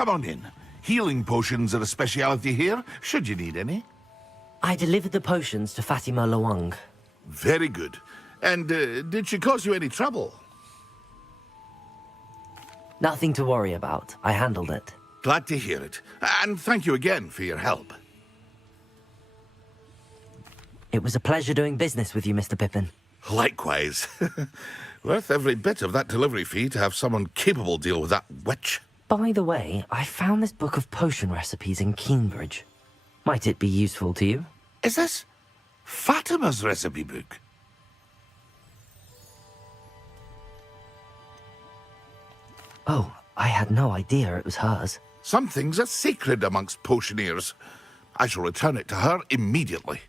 Come on in. Healing potions are a speciality here, should you need any. I delivered the potions to Fatima Lawang. Very good. And did she cause you any trouble? Nothing to worry about. I handled it. Glad to hear it. And thank you again for your help. It was a pleasure doing business with you, Mr. Pippin. Likewise. Worth every bit of that delivery fee to have someone capable deal with that witch. By the way, I found this book of potion recipes in Keenbridge. Might it be useful to you? Is this Fatima's recipe book? Oh, I had no idea it was hers. Some things are sacred amongst potioneers. I shall return it to her immediately.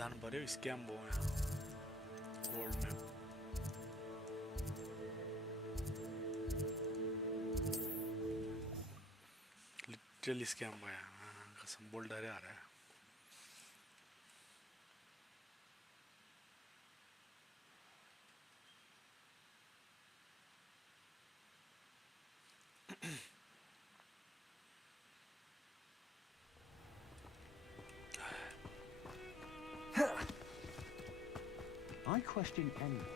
जानु पर्यो scam भयो यहाँ world map literally scam भयो यहाँ कसम बोल्डरै हारे I question anyone.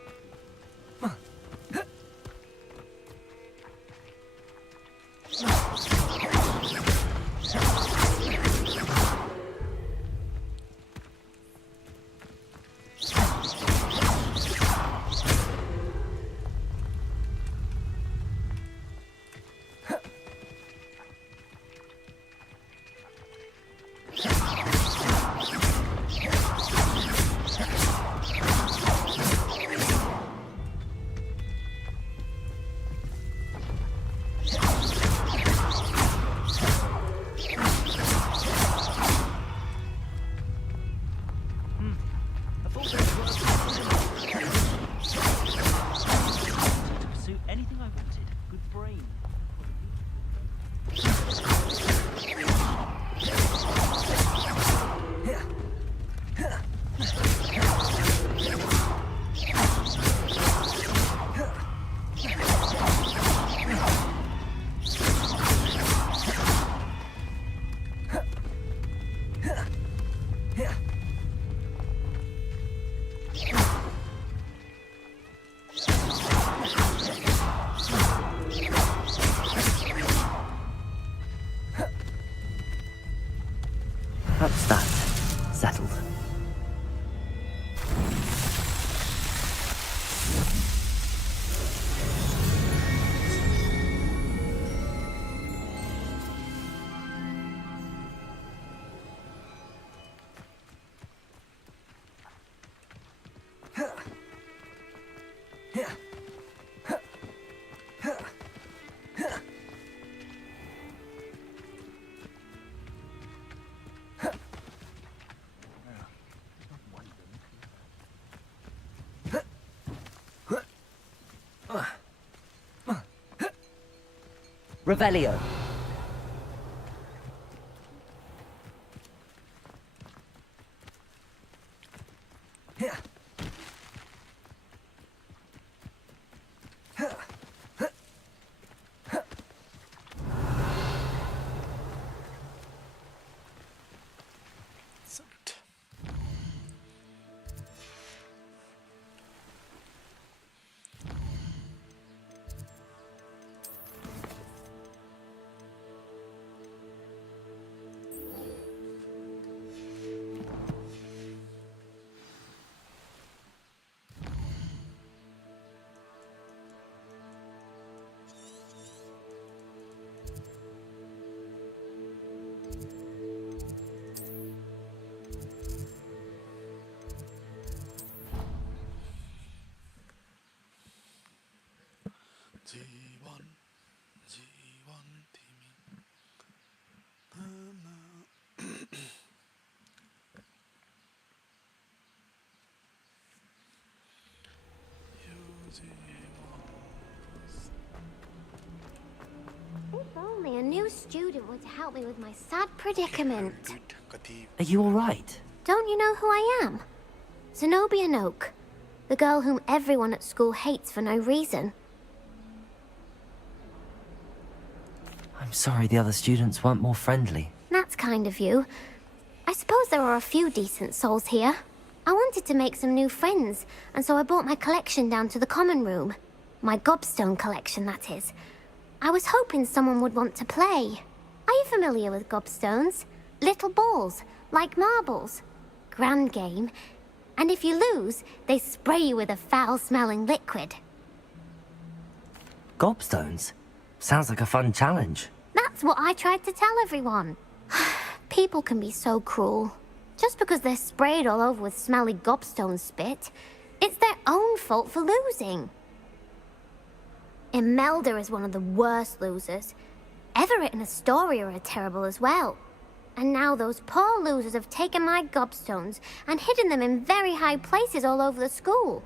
That's that. Settled. Revelio. जीवन तिमी If only a new student would help me with my sad predicament. Are you alright? Don't you know who I am? Zenobia Noak, the girl whom everyone at school hates for no reason. I'm sorry the other students weren't more friendly. That's kind of you. I suppose there are a few decent souls here. I wanted to make some new friends, and so I brought my collection down to the common room. My gobstone collection, that is. I was hoping someone would want to play. Are you familiar with gobstones? Little balls, like marbles. Grand game. And if you lose, they spray you with a foul-smelling liquid. Gobstones? Sounds like a fun challenge. That's what I tried to tell everyone. People can be so cruel. Just because they're sprayed all over with smelly gobstone spit, it's their own fault for losing. Imelda is one of the worst losers. Everett and Astoria are terrible as well. And now those poor losers have taken my gobstones and hidden them in very high places all over the school.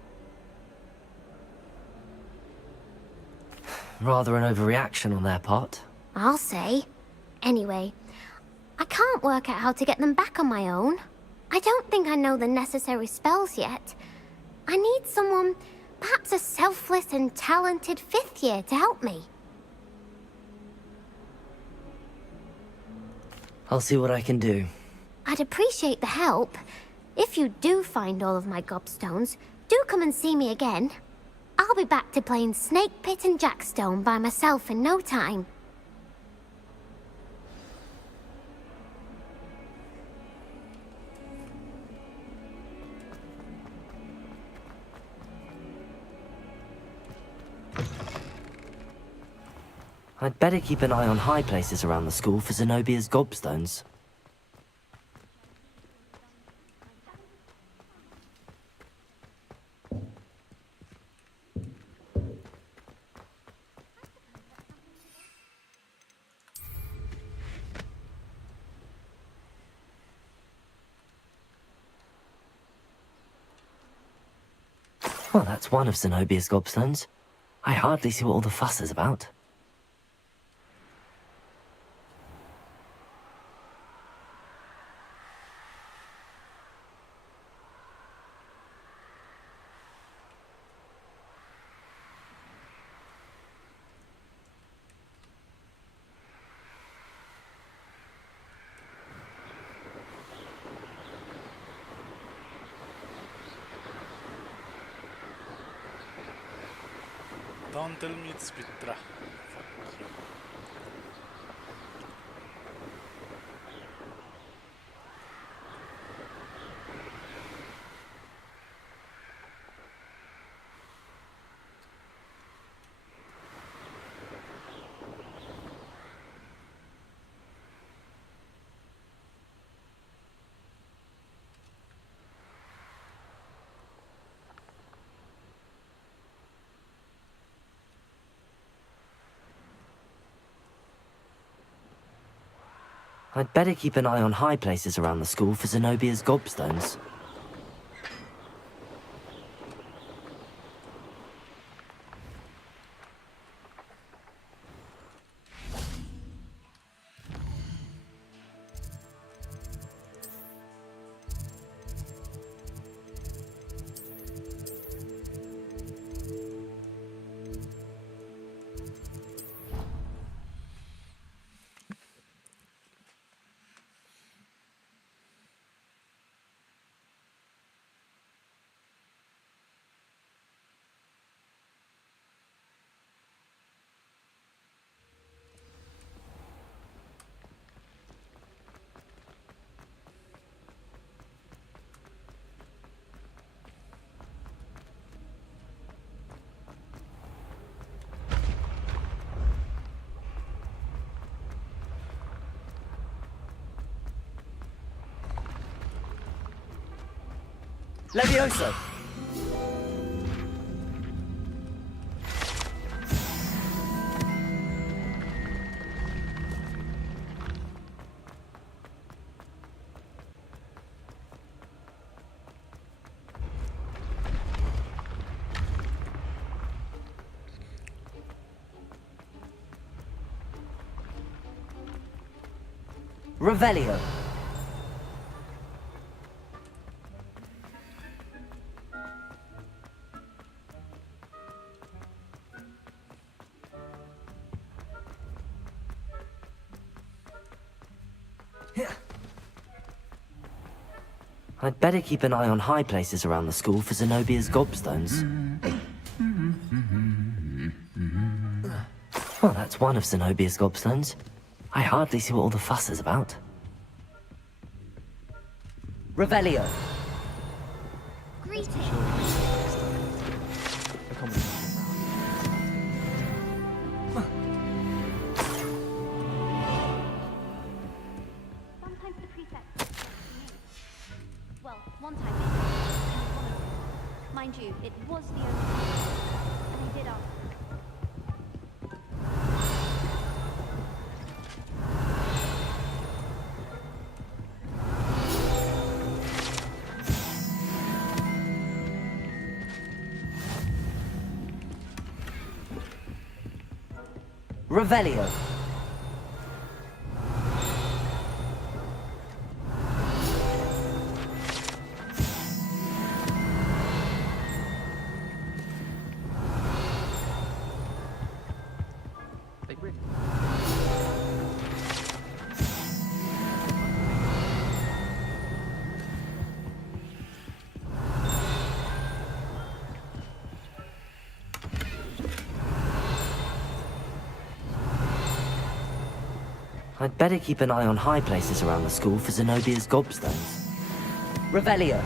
Rather an overreaction on their part. I'll say. Anyway, I can't work out how to get them back on my own. I don't think I know the necessary spells yet. I need someone, perhaps a selfless and talented 5th year to help me. I'll see what I can do. I'd appreciate the help. If you do find all of my gobstones, do come and see me again. I'll be back to playing Snake Pit and Jackstone by myself in no time. I'd better keep an eye on high places around the school for Zenobia's gobstones. Well, that's one of Zenobia's gobstones. I hardly see what all the fuss is about. Don't tell me it's Petra. Fuck you. I'd better keep an eye on high places around the school for Zenobia's gobstones. Levioso! Revelio! I'd better keep an eye on high places around the school for Zenobia's gobstones. Well, that's one of Zenobia's gobstones. I hardly see what all the fuss is about. Revelio. Greetings. Sometimes the prefect... Well, one time... Mind you, it was the only time. And he did ask. Revelio. I'd better keep an eye on high places around the school for Zenobia's gobstones. Revelio.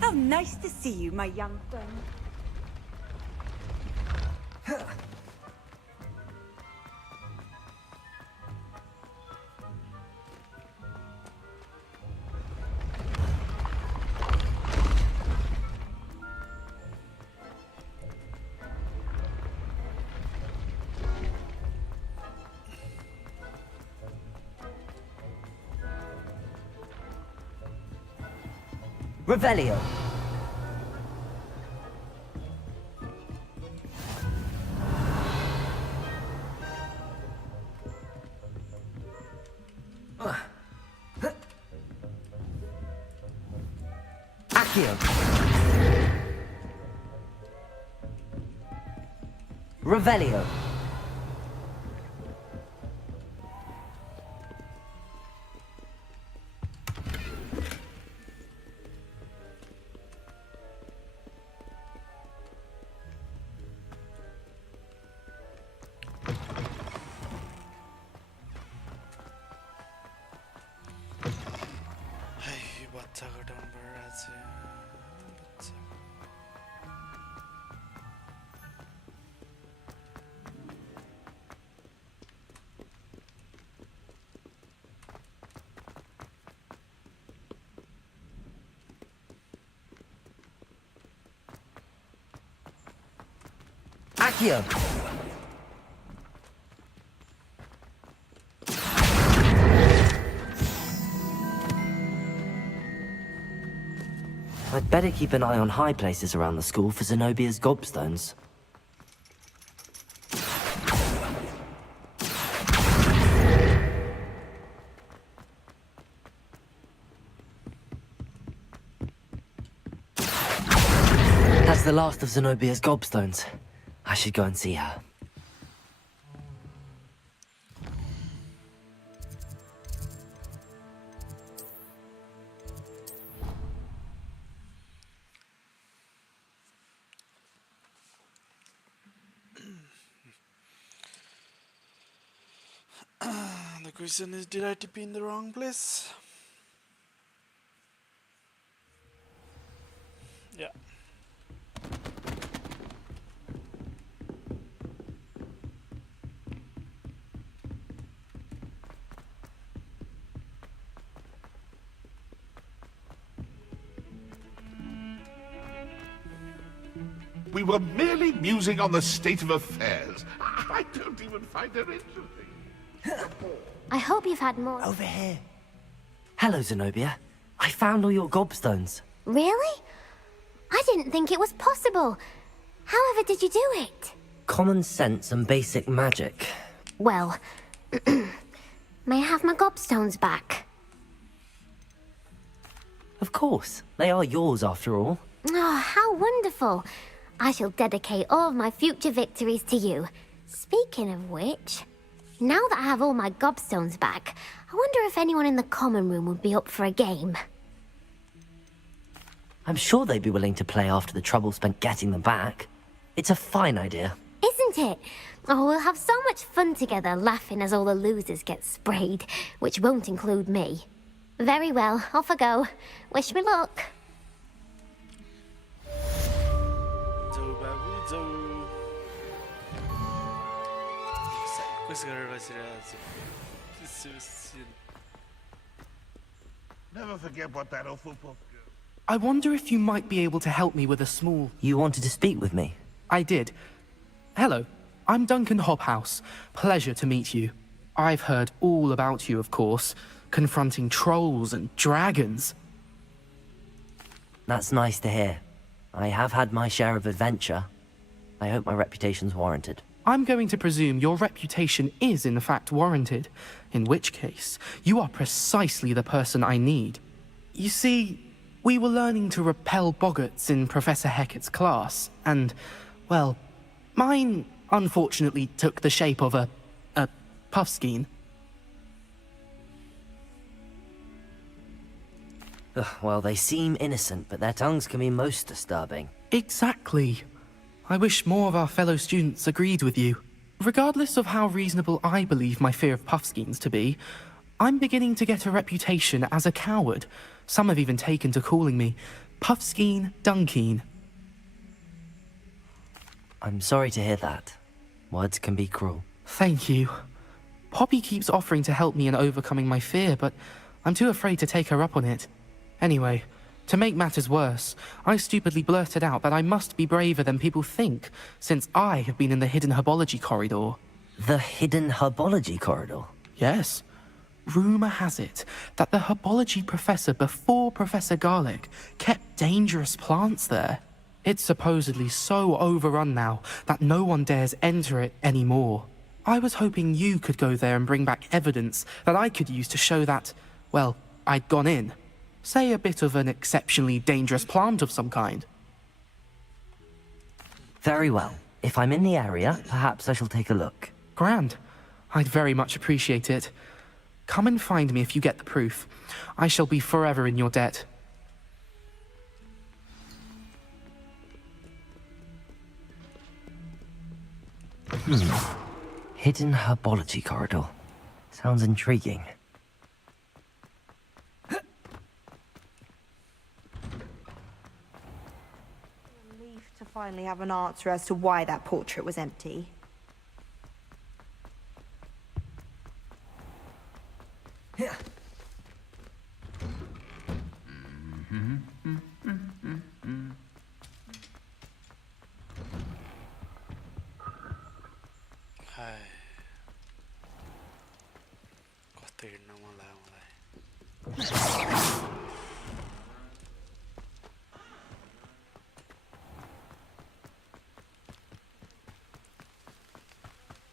How nice to see you, my young friend. Revelio. Accio. Revelio. बच्चाको डाउनबाट राज्य बच्चा Accio. I'd better keep an eye on high places around the school for Zenobia's gobstones. That's the last of Zenobia's gobstones. I should go and see her. The question is, did I TP in the wrong place? Yeah. We were merely musing on the state of affairs. I don't even find her interesting. I hope you've had more. Over here. Hello, Zenobia. I found all your gobstones. Really? I didn't think it was possible. However did you do it? Common sense and basic magic. Well, May I have my gobstones back? Of course, they are yours after all. Oh, how wonderful. I shall dedicate all of my future victories to you. Speaking of which, now that I have all my gobstones back, I wonder if anyone in the common room would be up for a game. I'm sure they'd be willing to play after the trouble spent getting them back. It's a fine idea. Isn't it? Oh, we'll have so much fun together laughing as all the losers get sprayed, which won't include me. Very well, off I go. Wish me luck. Never forget what that awful book. I wonder if you might be able to help me with a small... You wanted to speak with me? I did. Hello, I'm Duncan Hobhouse. Pleasure to meet you. I've heard all about you, of course, confronting trolls and dragons. That's nice to hear. I have had my share of adventure. I hope my reputation's warranted. I'm going to presume your reputation is in fact warranted, in which case, you are precisely the person I need. You see, we were learning to repel boggarts in Professor Hecat's class, and, well, mine unfortunately took the shape of a puffskein. Well, they seem innocent, but their tongues can be most disturbing. Exactly. I wish more of our fellow students agreed with you. Regardless of how reasonable I believe my fear of puffskeins to be, I'm beginning to get a reputation as a coward. Some have even taken to calling me Puffskeen Dunkeen. I'm sorry to hear that. Words can be cruel. Thank you. Poppy keeps offering to help me in overcoming my fear, but I'm too afraid to take her up on it. Anyway, to make matters worse, I stupidly blurted out that I must be braver than people think, since I have been in the hidden herbology corridor. The hidden herbology corridor? Yes. Rumour has it that the herbology professor before Professor Garlic kept dangerous plants there. It's supposedly so overrun now that no one dares enter it anymore. I was hoping you could go there and bring back evidence that I could use to show that, well, I'd gone in. Say a bit of an exceptionally dangerous plant of some kind. Very well. If I'm in the area, perhaps I shall take a look. Grand. I'd very much appreciate it. Come and find me if you get the proof. I shall be forever in your debt. Hidden herbology corridor. Sounds intriguing. Relief to finally have an answer as to why that portrait was empty.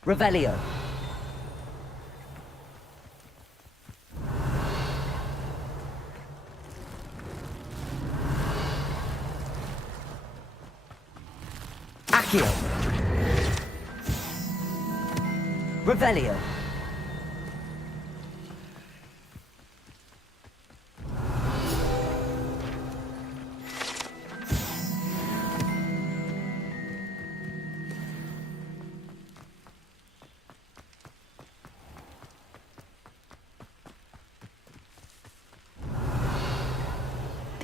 Revelio. Accio. Revelio.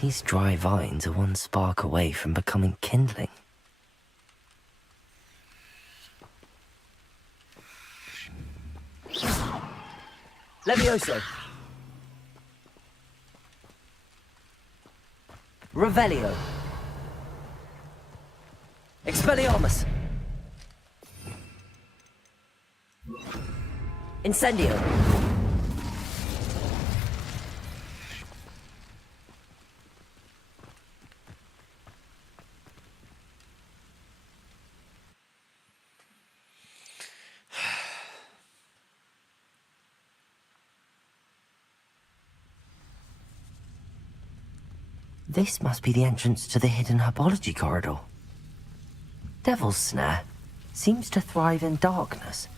These dry vines are one spark away from becoming kindling. Levioso. Revelio. Expelliarmus. Incendio. This must be the entrance to the hidden herbology corridor. Devil's Snare seems to thrive in darkness.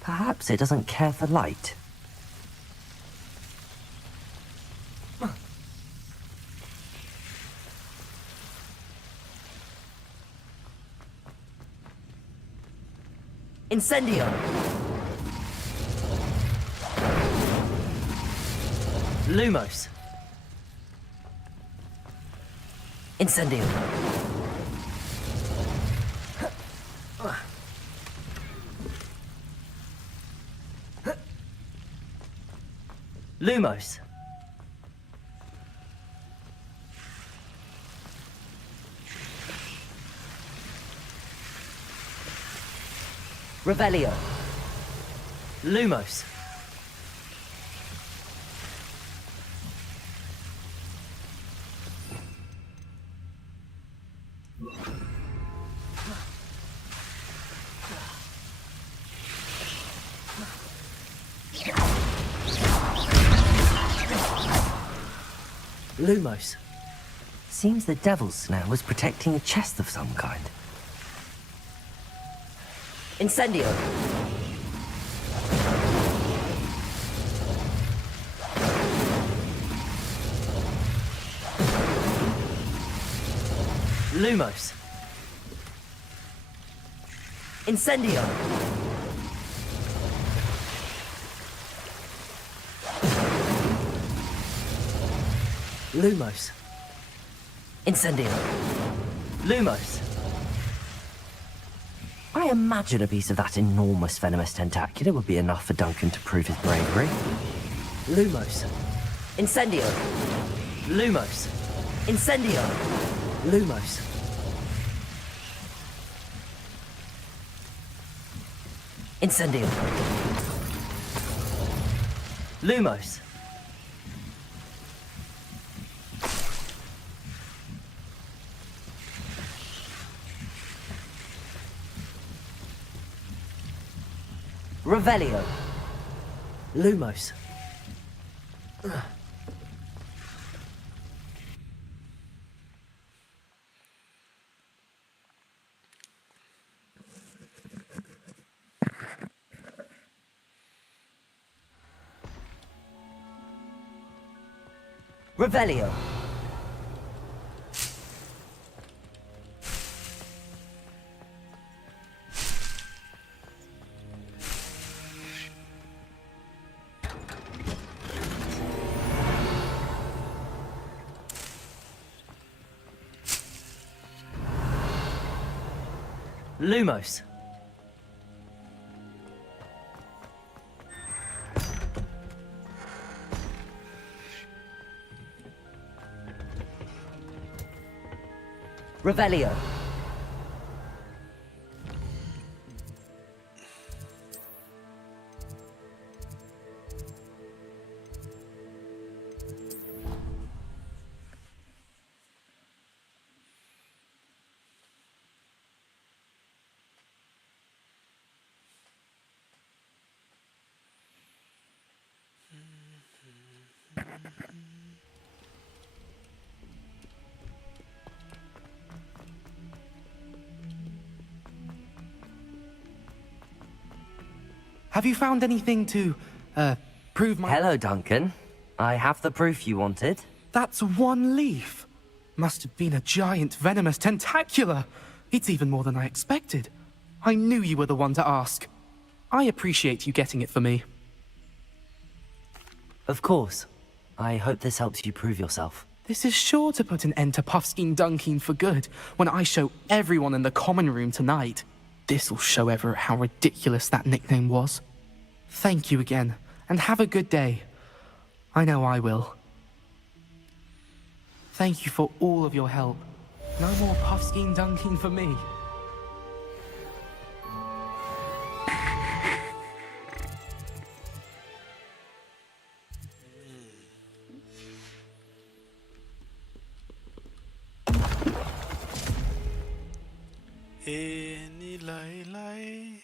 Perhaps it doesn't care for light. Incendio! Lumos! Incendio! Lumos! Revelio! Lumos! Lumos. Seems the Devil's Snare was protecting a chest of some kind. Incendio. Lumos. Incendio. Lumos. Incendio. Lumos. I imagine a piece of that enormous venomous tentacular would be enough for Duncan to prove his bravery. Lumos. Incendio. Lumos. Incendio. Lumos. Incendio. Lumos. Revelio. Lumos. Revelio. Lumos. Revelio. Have you found anything to, prove my... Hello, Duncan. I have the proof you wanted. That's one leaf. Must have been a giant venomous tentacula. It's even more than I expected. I knew you were the one to ask. I appreciate you getting it for me. Of course. I hope this helps you prove yourself. This is sure to put an end to Puffskein Dunkin for good when I show everyone in the common room tonight. This'll show Everett how ridiculous that nickname was. Thank you again, and have a good day. I know I will. Thank you for all of your help. No more Puffskein Dunkin for me. Nilai.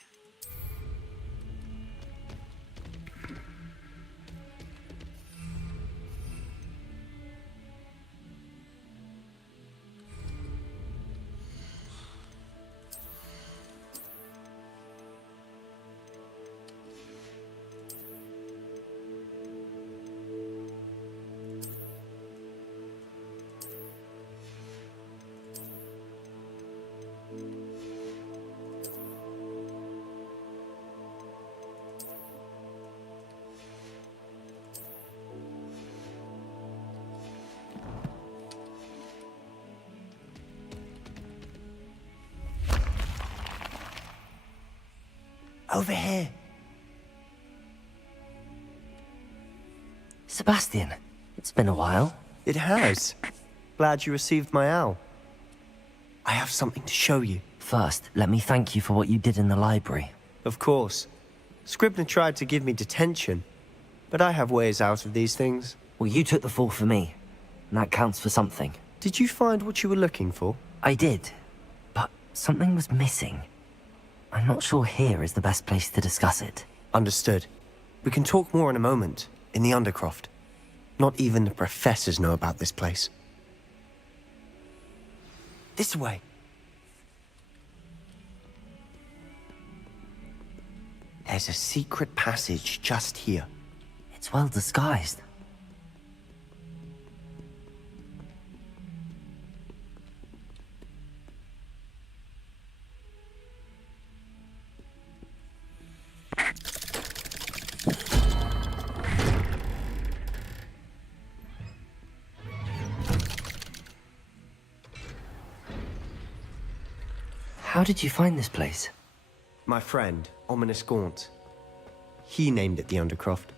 Over here. Sebastian, it's been a while. It has. Glad you received my owl. I have something to show you. First, let me thank you for what you did in the library. Of course. Scribner tried to give me detention, but I have ways out of these things. Well, you took the fall for me, and that counts for something. Did you find what you were looking for? I did, but something was missing. I'm not sure here is the best place to discuss it. Understood. We can talk more in a moment, in the Undercroft. Not even the professors know about this place. This way. There's a secret passage just here. It's well disguised. How did you find this place? My friend, Ominous Gaunt. He named it the Undercroft.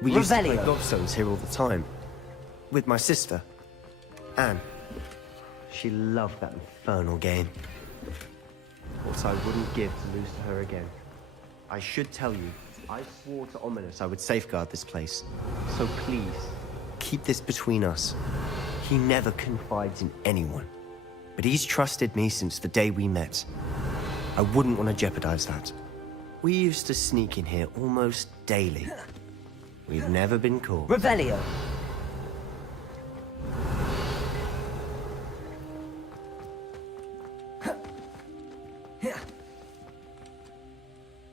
We used to play gobstones here all the time. With my sister, Anne. She loved that infernal game. What I wouldn't give to lose to her again. I should tell you, I swore to Ominous I would safeguard this place. So please, keep this between us. He never confides in anyone. But he's trusted me since the day we met. I wouldn't want to jeopardize that. We used to sneak in here almost daily. We've never been caught. Revelio!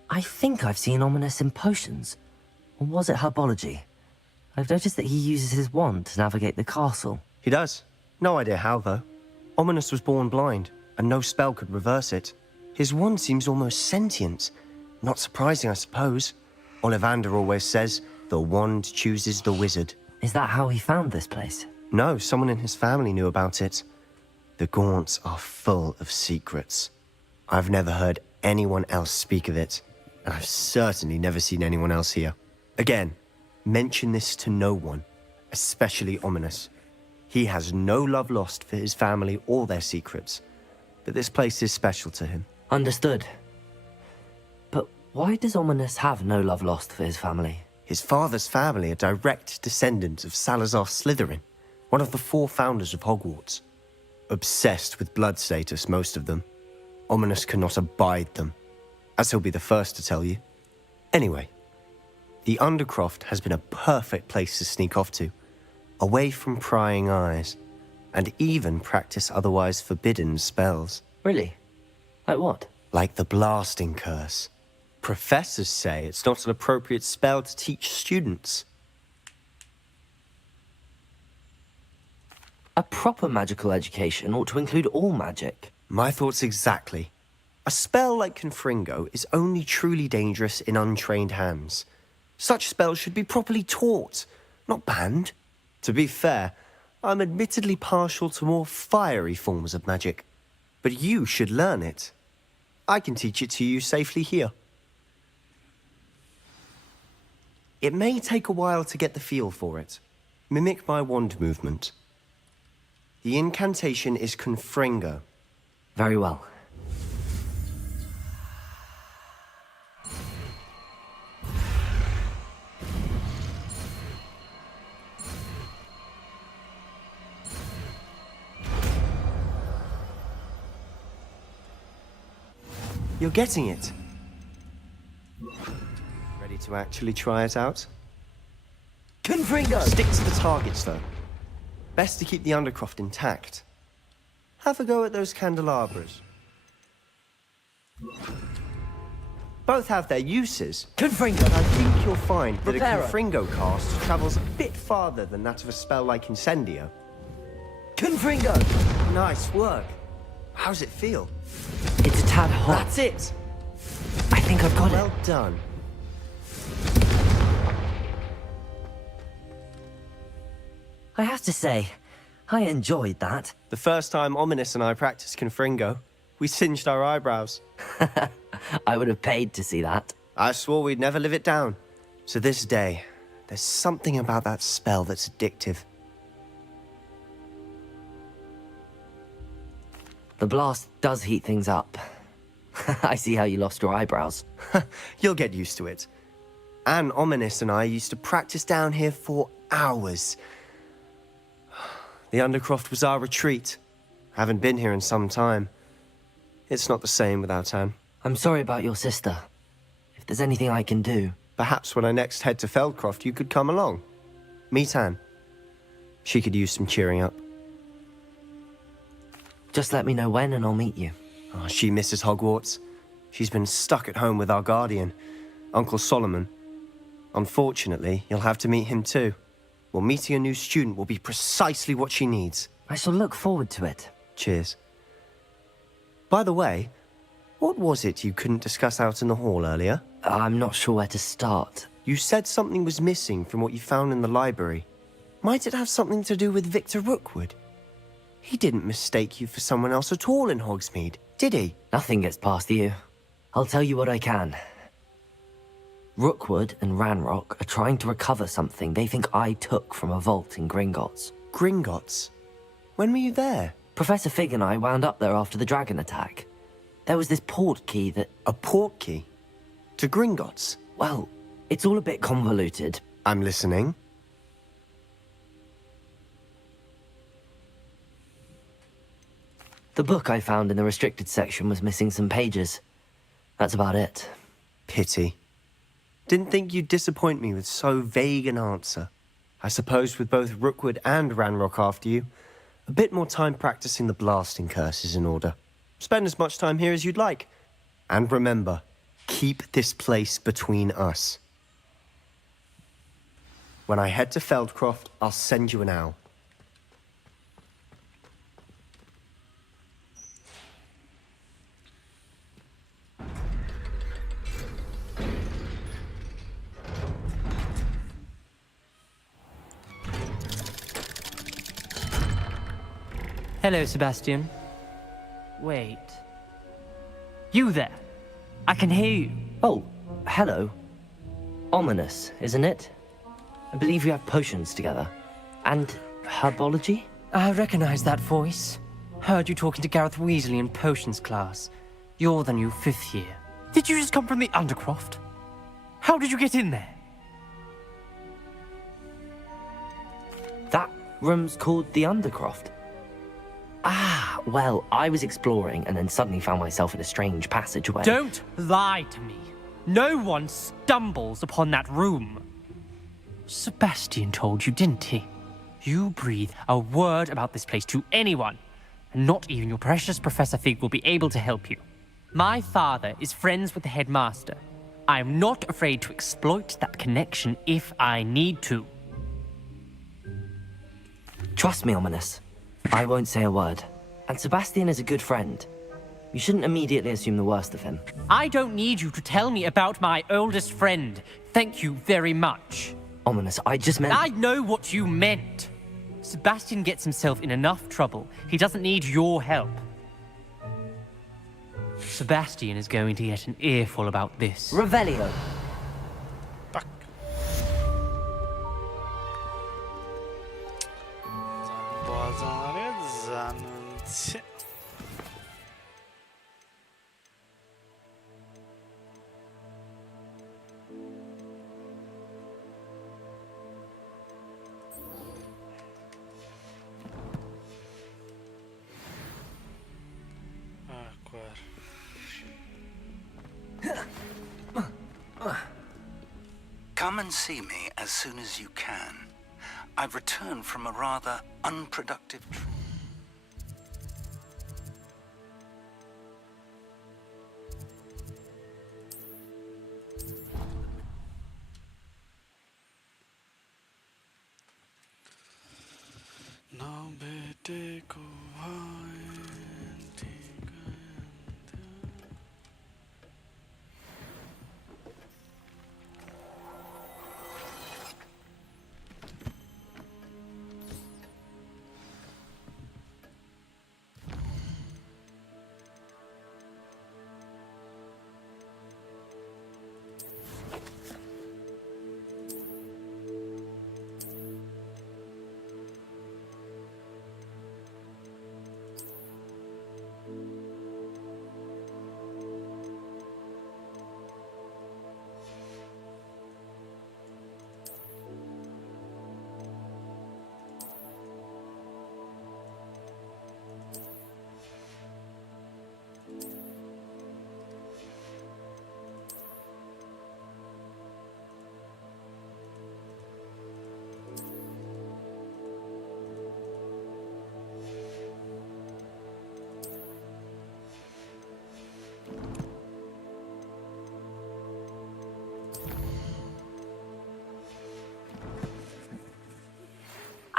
I think I've seen Ominous in potions. Or was it herbology? I've noticed that he uses his wand to navigate the castle. He does. No idea how, though. Ominous was born blind, and no spell could reverse it. His wand seems almost sentient. Not surprising, I suppose. Ollivander always says, the wand chooses the wizard. Is that how he found this place? No, someone in his family knew about it. The Gaunts are full of secrets. I've never heard anyone else speak of it, and I've certainly never seen anyone else here. Again, mention this to no one, especially Ominous. He has no love lost for his family or their secrets, but this place is special to him. Understood. But why does Ominous have no love lost for his family? His father's family are direct descendants of Salazar Slytherin, one of the 4 founders of Hogwarts. Obsessed with blood status, most of them. Ominous cannot abide them, as he'll be the first to tell you. Anyway, the Undercroft has been a perfect place to sneak off to, away from prying eyes, and even practice otherwise forbidden spells. Really? Like what? Like the blasting curse. Professors say it's not an appropriate spell to teach students. A proper magical education ought to include all magic. My thoughts exactly. A spell like Confringo is only truly dangerous in untrained hands. Such spells should be properly taught, not banned. To be fair, I'm admittedly partial to more fiery forms of magic. But you should learn it. I can teach it to you safely here. It may take a while to get the feel for it. Mimic my wand movement. The incantation is Confringo. Very well. You're getting it. Ready to actually try it out? Confringo! Stick to the targets, though. Best to keep the Undercroft intact. Have a go at those candelabras. Both have their uses. Confringo! But I think you'll find that Reparo. a Confringo cast travels a bit farther than that of a spell like Incendio. Confringo! Nice work. How's it feel? It's a tad hot. That's it. I think I've got it. Well done. I have to say, I enjoyed that. The first time Ominous and I practiced Confringo, We singed our eyebrows. I would have paid to see that. I swore we'd never live it down. To this day, there's something about that spell that's addictive. The blast does heat things up. I see how you lost your eyebrows. You'll get used to it. Anne Ominous and I used to practice down here for hours. The Undercroft was our retreat. Haven't been here in some time. It's not the same without Anne. I'm sorry about your sister. If there's anything I can do... Perhaps when I next head to Feldcroft, you could come along. Meet Anne. She could use some cheering up. Just let me know when and I'll meet you. Oh, she misses Hogwarts. She's been stuck at home with our guardian, Uncle Solomon. Unfortunately, you'll have to meet him too. Well, meeting a new student will be precisely what she needs. I shall look forward to it. Cheers. By the way, what was it you couldn't discuss out in the hall earlier? I'm not sure where to start. You said something was missing from what you found in the library. Might it have something to do with Victor Rookwood? He didn't mistake you for someone else at all in Hogsmeade, did he? Nothing gets past you. I'll tell you what I can. Rookwood and Ranrock are trying to recover something they think I took from a vault in Gringotts. Gringotts? When were you there? Professor Fig and I wound up there after the dragon attack. There was this port key that... A port key? To Gringotts? Well, it's all a bit convoluted. I'm listening. The book I found in the restricted section was missing some pages. That's about it. Pity. Didn't think you'd disappoint me with so vague an answer. I suppose with both Rookwood and Ranrock after you, a bit more time practicing the blasting curse is in order. Spend as much time here as you'd like. And remember, keep this place between us. When I head to Feldcroft, I'll send you an owl. Hello, Sebastian. Wait. You there? I can hear you. Oh, hello. Ominous, isn't it? I believe you have potions together. And herbology? I recognize that voice. Heard you talking to Gareth Weasley in potions class. You're the new 5th year. Did you just come from the Undercroft? How did you get in there? That room's called the Undercroft. Ah, well, I was exploring and then suddenly found myself in a strange passageway. Don't lie to me. No one stumbles upon that room. Sebastian told you, didn't he? You breathe a word about this place to anyone, and not even your precious Professor Fig will be able to help you. My father is friends with the headmaster. I am not afraid to exploit that connection if I need to. Trust me, Ominous. I won't say a word. And Sebastian is a good friend. You shouldn't immediately assume the worst of him. I don't need you to tell me about my oldest friend. Thank you very much. Ominous, I just meant... I know what you meant. Sebastian gets himself in enough trouble. He doesn't need your help. Sebastian is going to get an earful about this. Revelio. Come and see me as soon as you can. I've returned from a rather unproductive trip.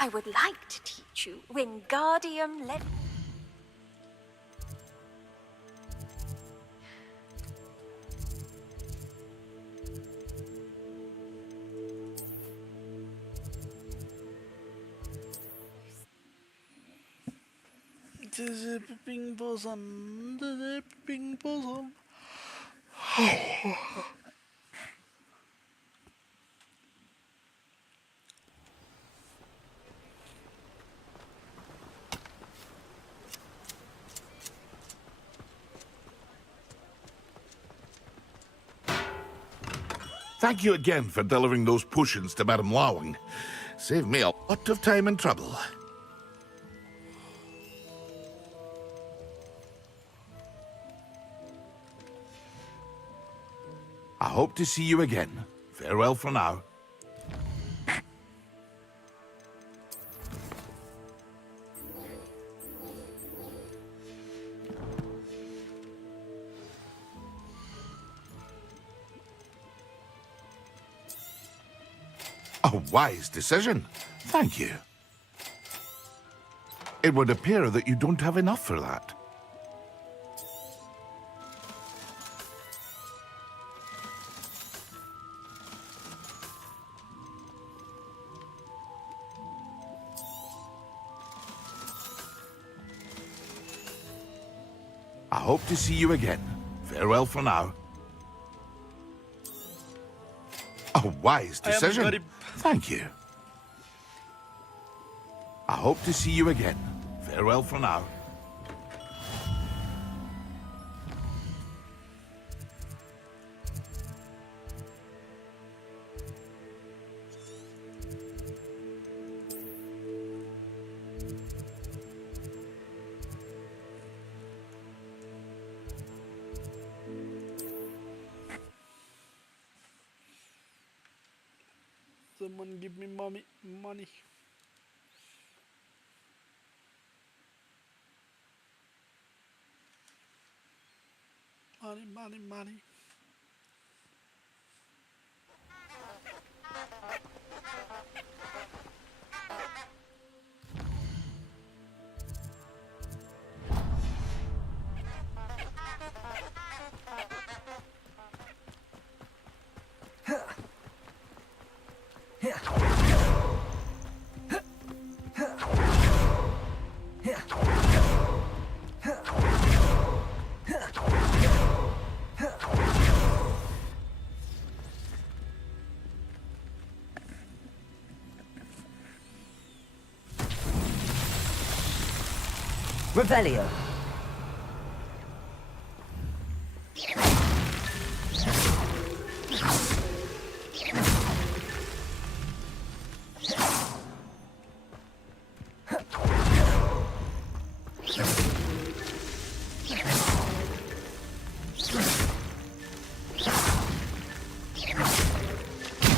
I would like to teach you Wingardium Leviosa. Ping bosom, ping bosom. Thank you again for delivering those potions to Madame Lawing. Saved me a lot of time and trouble. I hope to see you again. Farewell for now. A wise decision. Thank you. It would appear that you don't have enough for that. I hope to see you again. Farewell for now. A wise decision. Thank you. I hope to see you again. Farewell for now. Someone give me money. Money. Revelio.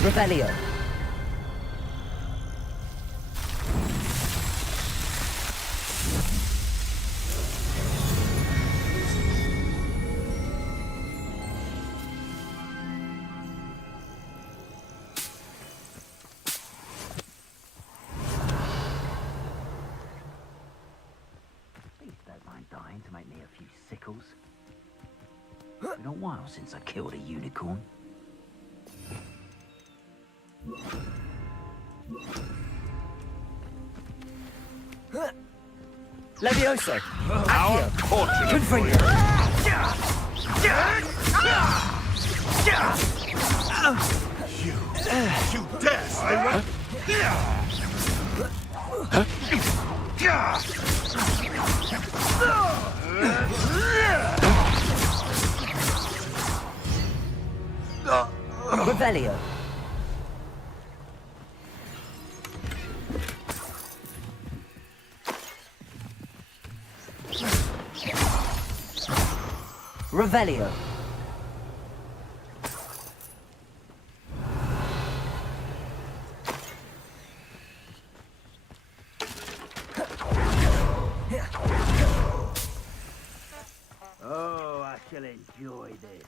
Revelio. Dying to make me a few sickles. Been a while since I killed a unicorn. Levioso. Our portrait. Confringo. You dare, Ira? Revelio. Revelio. Oh, I shall enjoy this.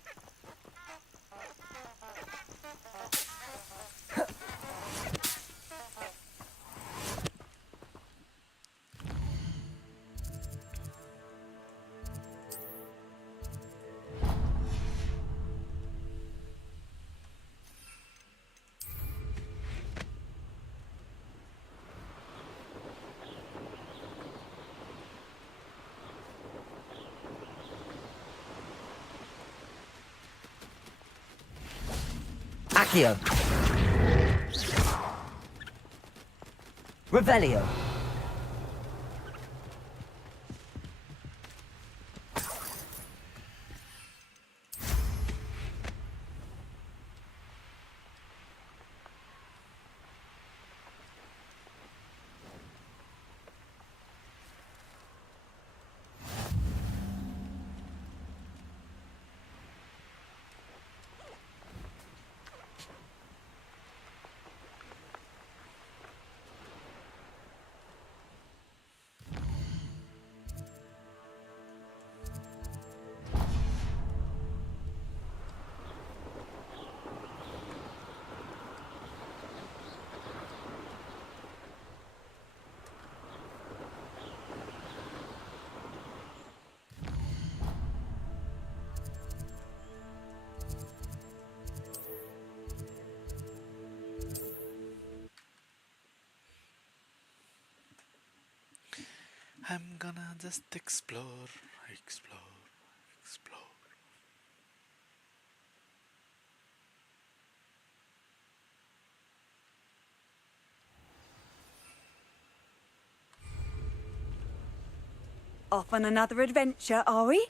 Accio. Revelio. I'm gonna just explore, explore, explore. Off on another adventure, are we?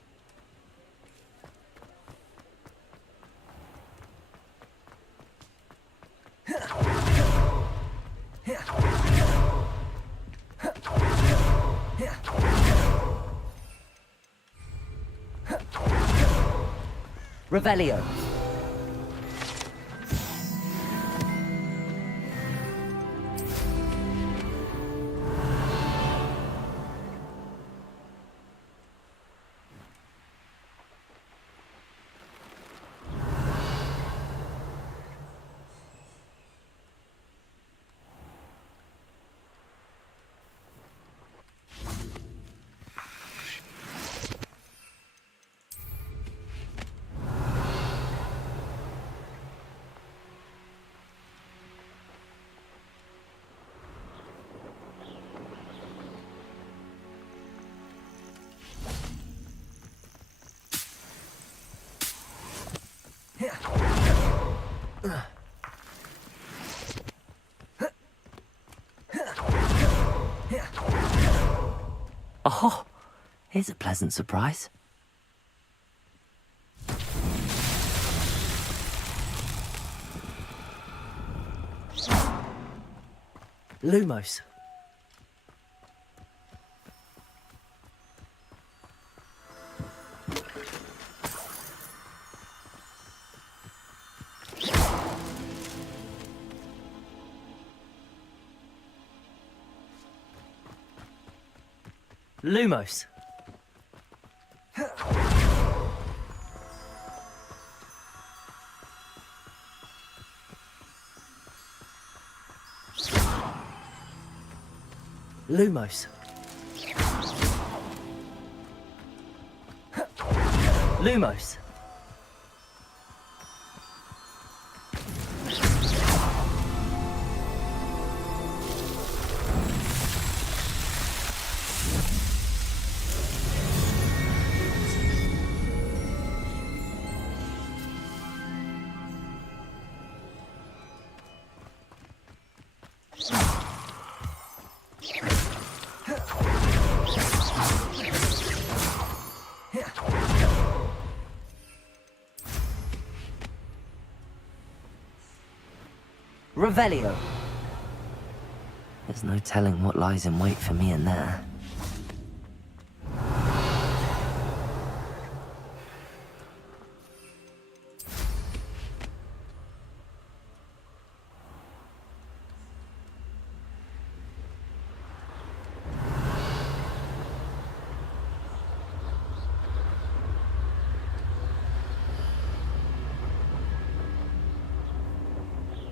Revelio. Oh, here's a pleasant surprise. Lumos. Lumos. Lumos. Lumos. Revelio. There's no telling what lies in wait for me in there.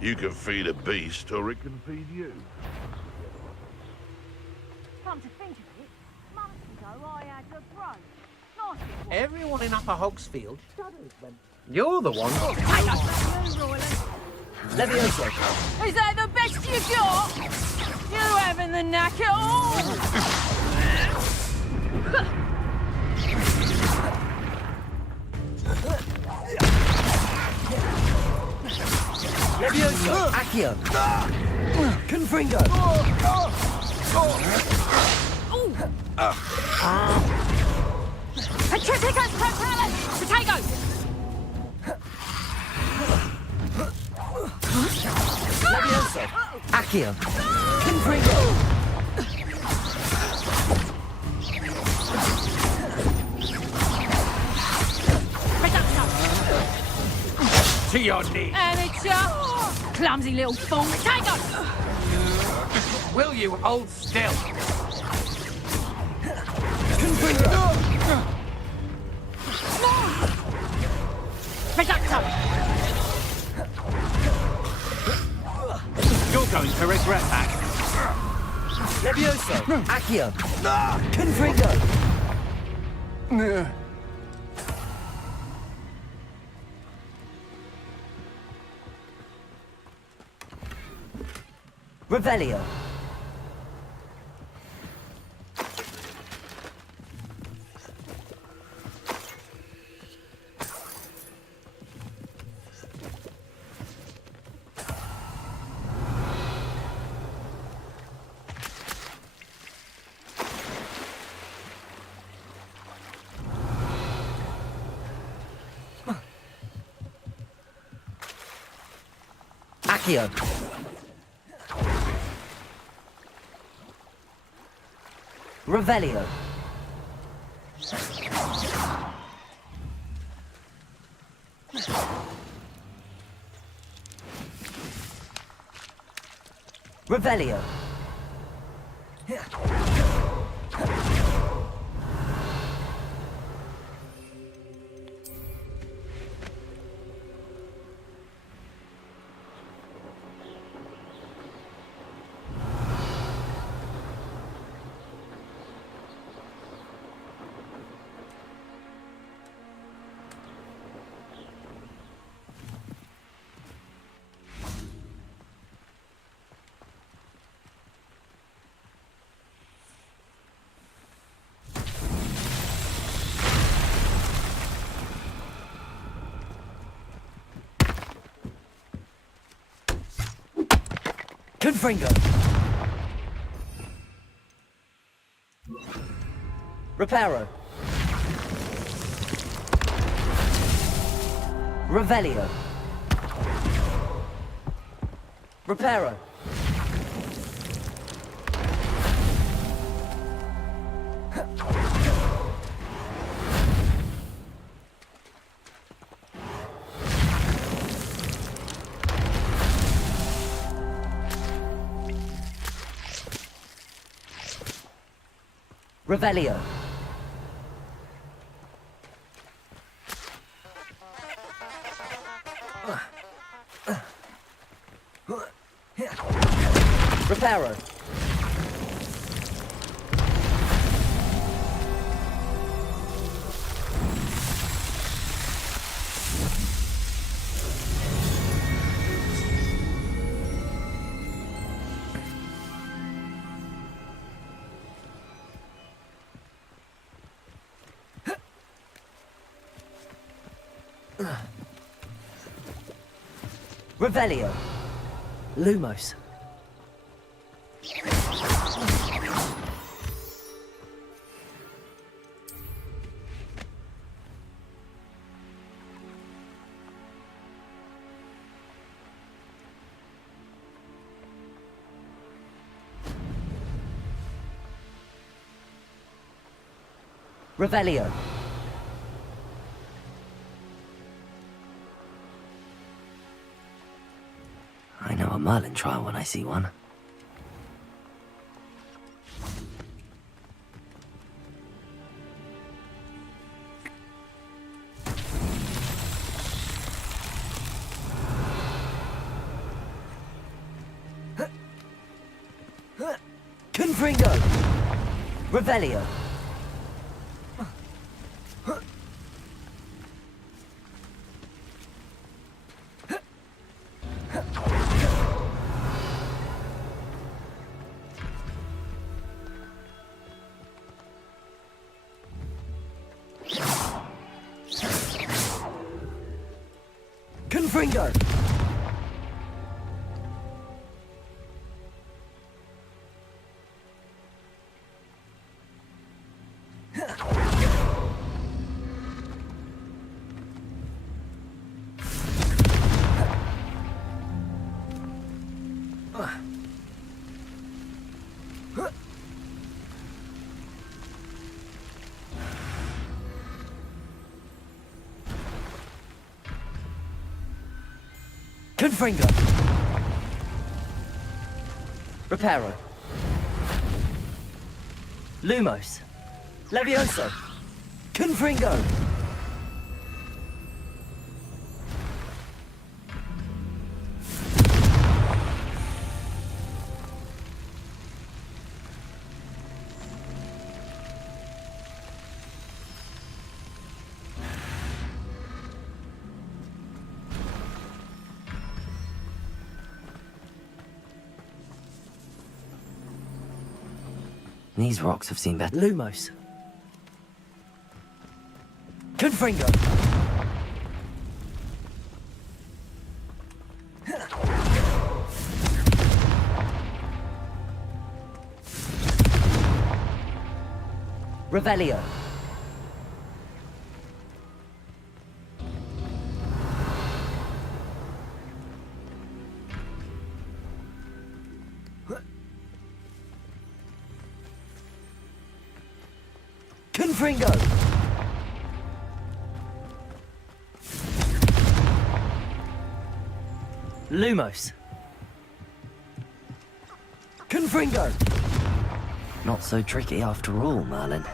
You can feed a beast, or it can feed you. Come to think of it, months ago I had the throat. Nice little Everyone in Upper Hogsfield, stutters when... you're the one. Levioso. Is that the best you got? You having the knack at all? Levioso! Accio! Confringo! Petrificus Propellus! Potato! Levioso! Accio! Confringo! To your knees. Amateur! Clumsy little fool! Potato! Will you hold still? Reducto! You're going to regret that. Levioso! Accio! Confringo! Revelio! Accio! Revelio! Revelio! Confringo! Reparo! Revelio! Reparo! Revelio! Reparo! Revelio! Lumos! Revelio! I know a Merlin trial when I see one. Confringo! Revelio! Confringo! Confringo. Reparo. Lumos. Levioso. Confringo. These rocks have seen better. Lumos. Confringo. Revelio. Confringo. Lumos. Confringo. Not so tricky after all, Merlin.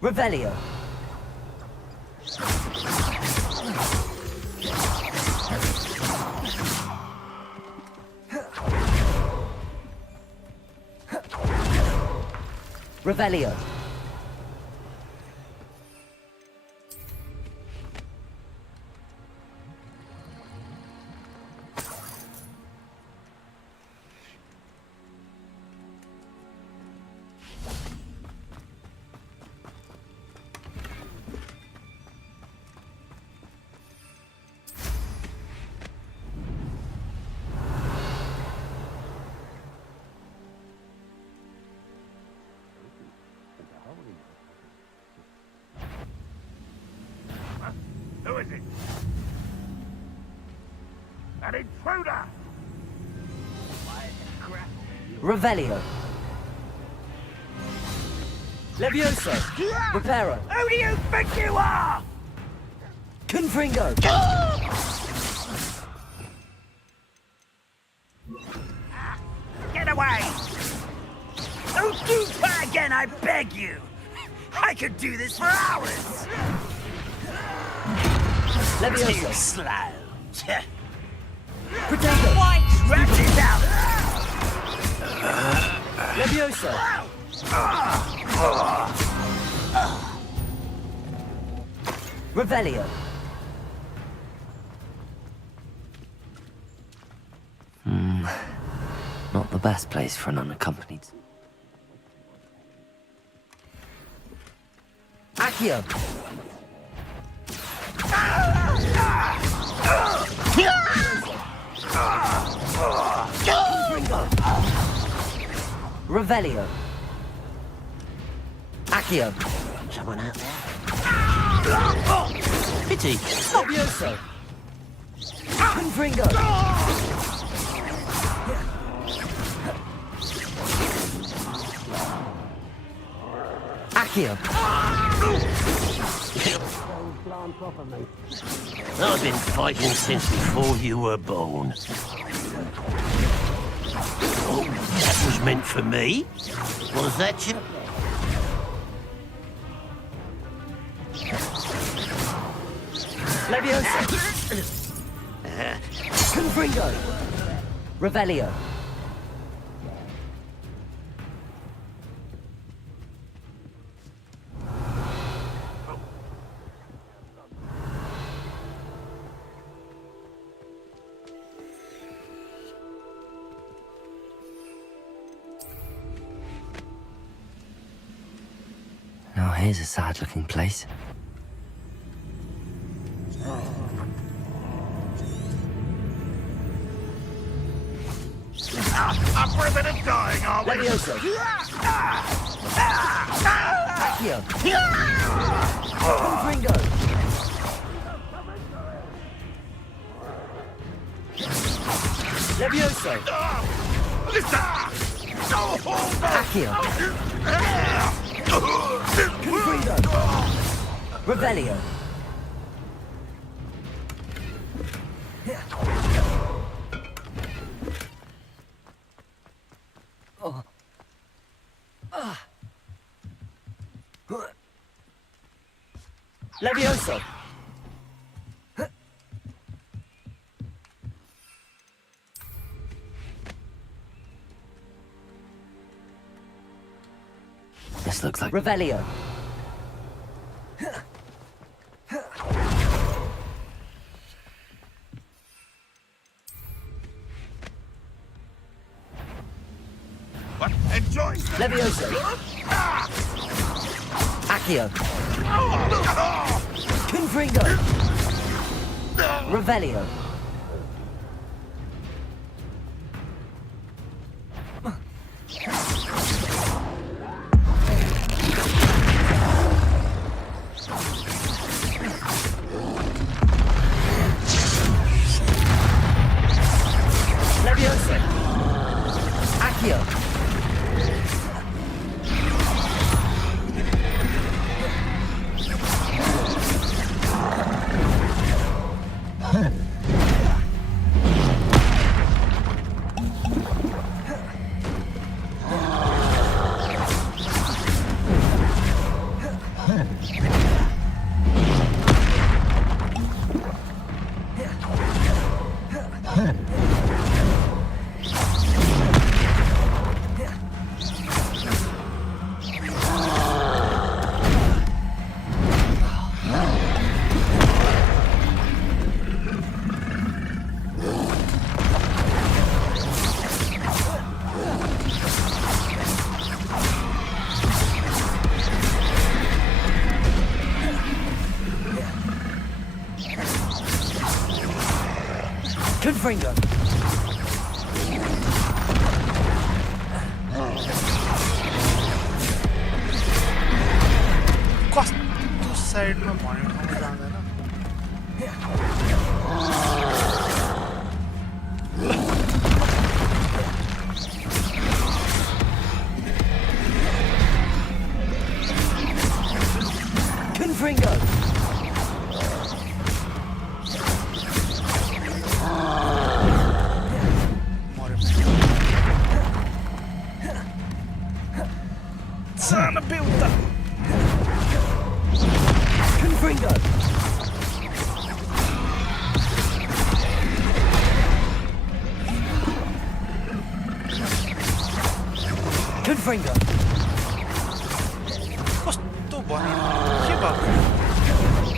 Revelio. Revelio. Who is it? An intruder! Revelio. Levioso. Reparo. Who do you think you are? Confringo. Get away! Don't do that again, I beg you! I could do this for hours! Levioso. Too slow. Potato. White ratchet out! Levioso. Revelio. Not the best place for an unaccompanied. Accio. Revelio. Accio. Someone out there? Pity. Levioso. Confringo. Accio. I've been fighting since before you were born. Oh, that was meant for me? Was that you? Levioso. Confringo. Revelio. Now here's a sad-looking place. Up for a bit of dying, are we? Levioso. Accio. Confringo. Levioso. Accio. Confringo. Revelio. Oh. Levioso. This looks like Revelio. What? Enjoy! Levioso. Accio. Confringo. Revelio. Levioso. Accio. Confringo. कस्तो साइडमा भन्यो ठाउँमा जाँदैन Confringo. Sana puta! Confringo. Confringo. कस्तो भन्यो के भएको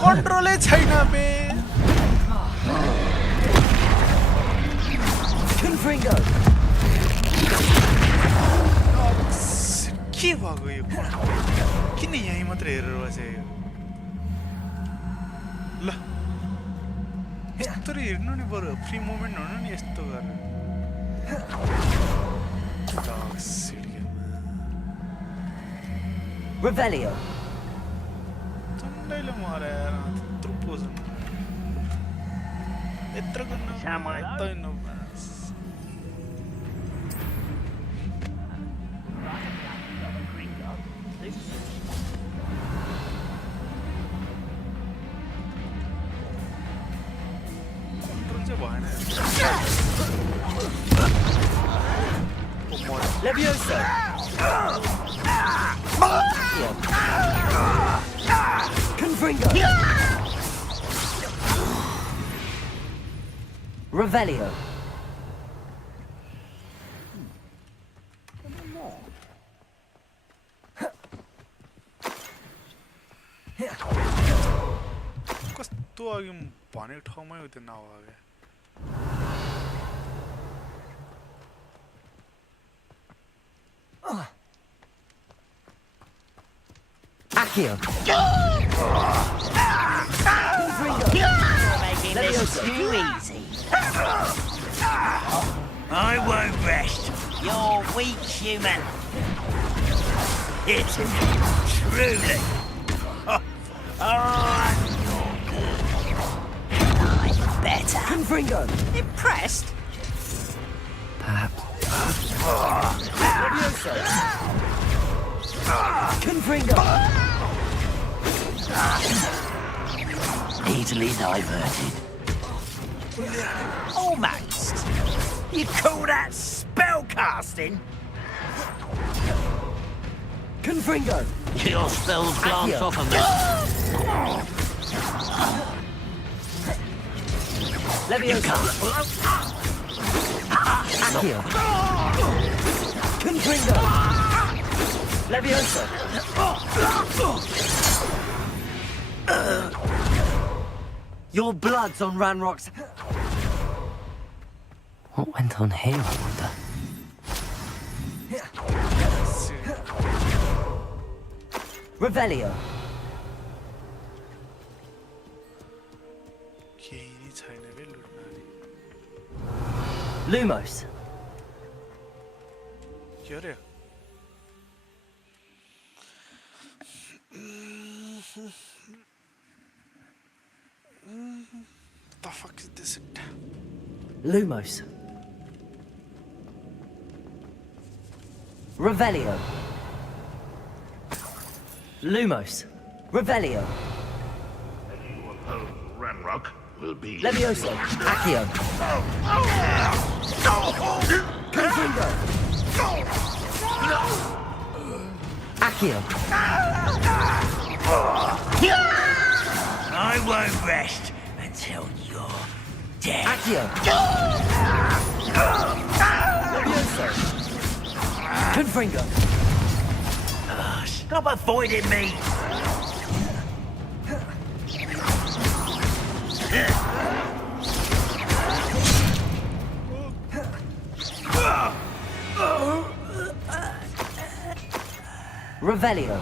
कन्ट्रोलै छैन बे Confringo. के भएको यो किन यहीँ मात्र हेरेर बसेको ल यस्तो हेर्नु नि बरु फ्री मुभमेन्ट हुनु नि यस्तो गरेर Revelio. चन्डैले मराएर त्यत्रो पोजन यत्रो गर्न तैन Levioso. Confringo. Revelio. कस्तो अघि भनेको ठाउँमै हो त्यो नभए Ah. Accio. You're making this too easy. I won't rest. You're weak, human. It's truly. I'm better. Confringo. Impressed? Perhaps. Confringo. Easily diverted. Almost. You call that spellcasting? Confringo. Your spells glance Accio. off of me. Leviosa. Accio. Confringo. Leviosa. Your blood's on Ranrock's. What went on here, I wonder? Revelio. Lumos. The fuck is this? Lumos. Revelio. Lumos. Revelio. Ranrock will be... Levioso. Accio. Confringo. Accio. I won't rest until you're dead. Accio. Levioso. Confringo. Stop avoiding me. Revelio.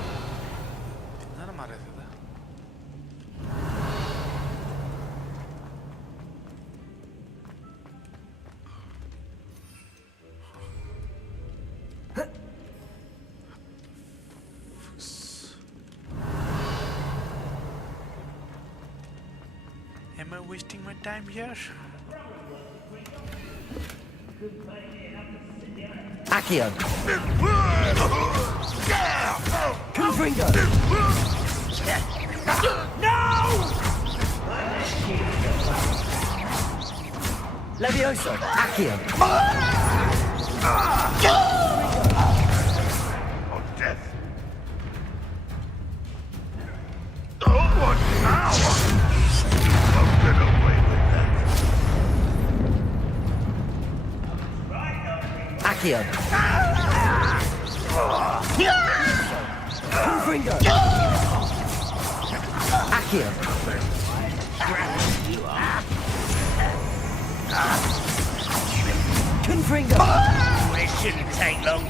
Am I wasting my time here? Accio. Confringo. No! Levioso. Accio. On death. Oh, what now? I'll get away with that. Accio. Confringo. Accio. Confringo. It shouldn't take long.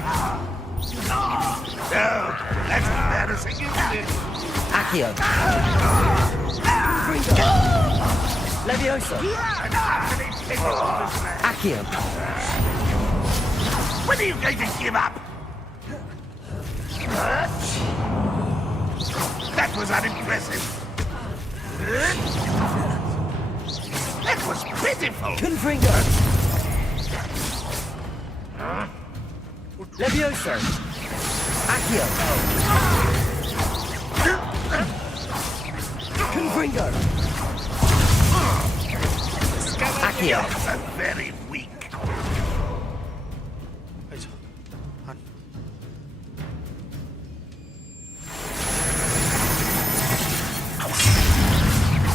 No, that's embarrassing, isn't it? Accio. Confringo. Levioso. Accio. When are you going to give up? That was unimpressive. That was pitiful. Confringo. Levioso. Accio. Confringo. Accio. Are very weak.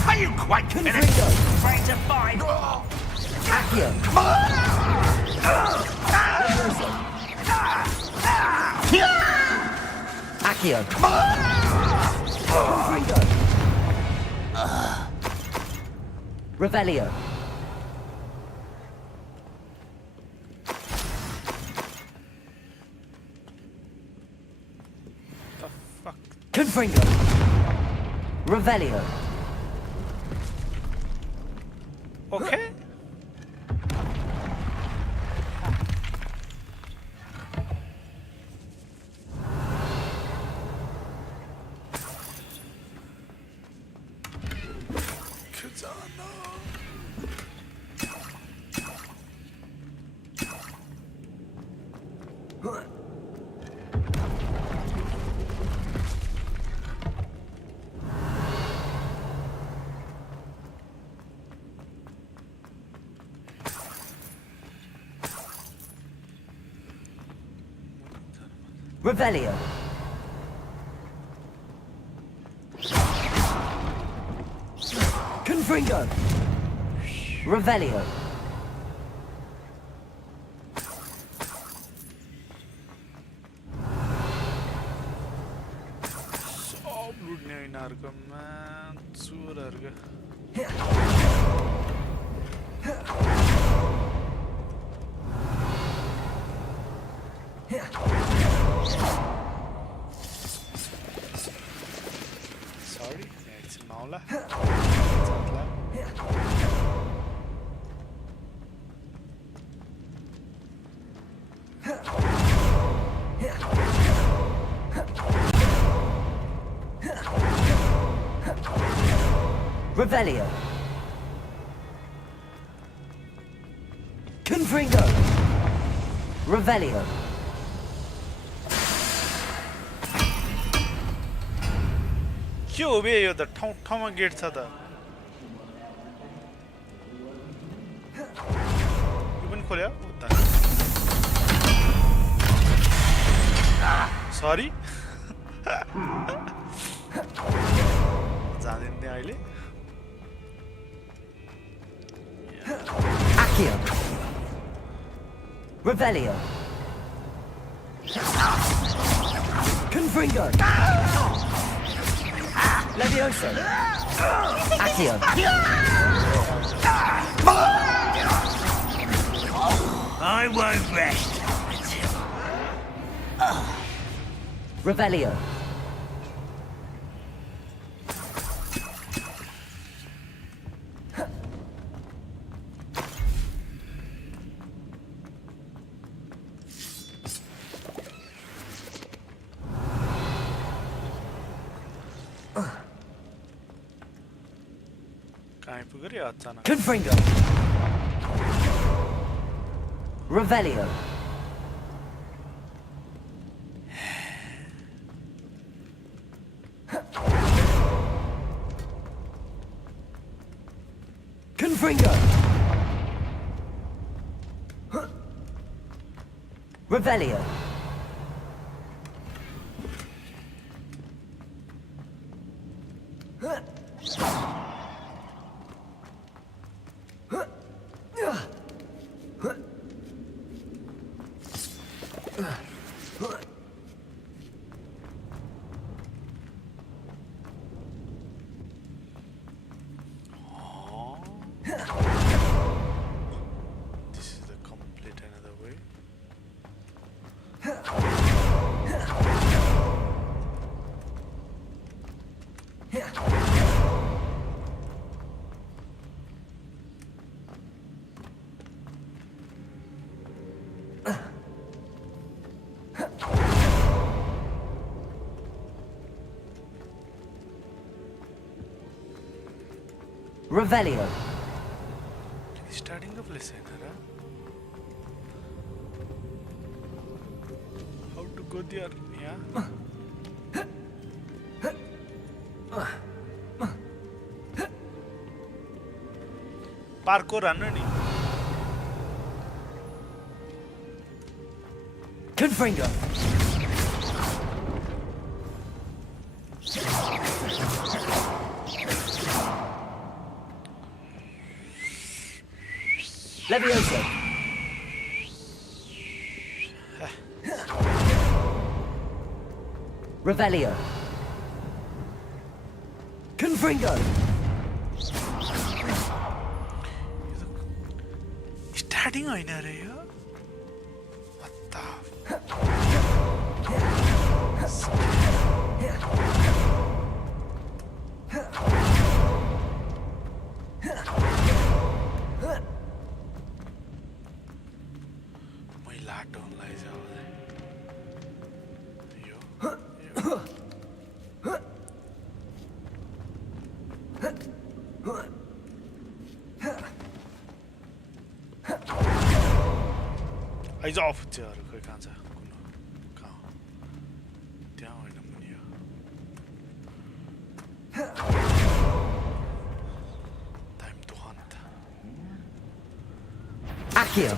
Are you quite finished? Trying to find. Accio. Accio. Confringo. Revelio. Confringo. Revelio. Okay. Revelio. Confringo. Revelio. सब लुट्ने हो यिनीहरूको चोरहरूको Sorry, एकछिन नआउला Revelio. Confringo. Revelio. के हो बे यो त ठाउँमा gate छ त यो पनि खोल्यो सरी जाँदैन त्यहाँ अहिले Accio. Revelio. Confringo. Levioso. Accio. I won't rest. Revelio. कहाँ आइपुग्यो रे अचानक Confringo. Revelio. Confringo. Revelio. This is the complete another way. Revelio. Starting the place, huh? How to go there? Yeah. Parkour run ni. Confringo. Levioso. Revelio. Confringo. Starting होइन रे यो. What the? Eyes of चाहिँ खोइ कहाँ छ कुन कहाँ हो त्यहाँ होइन मुनि हो time to hunt Accio.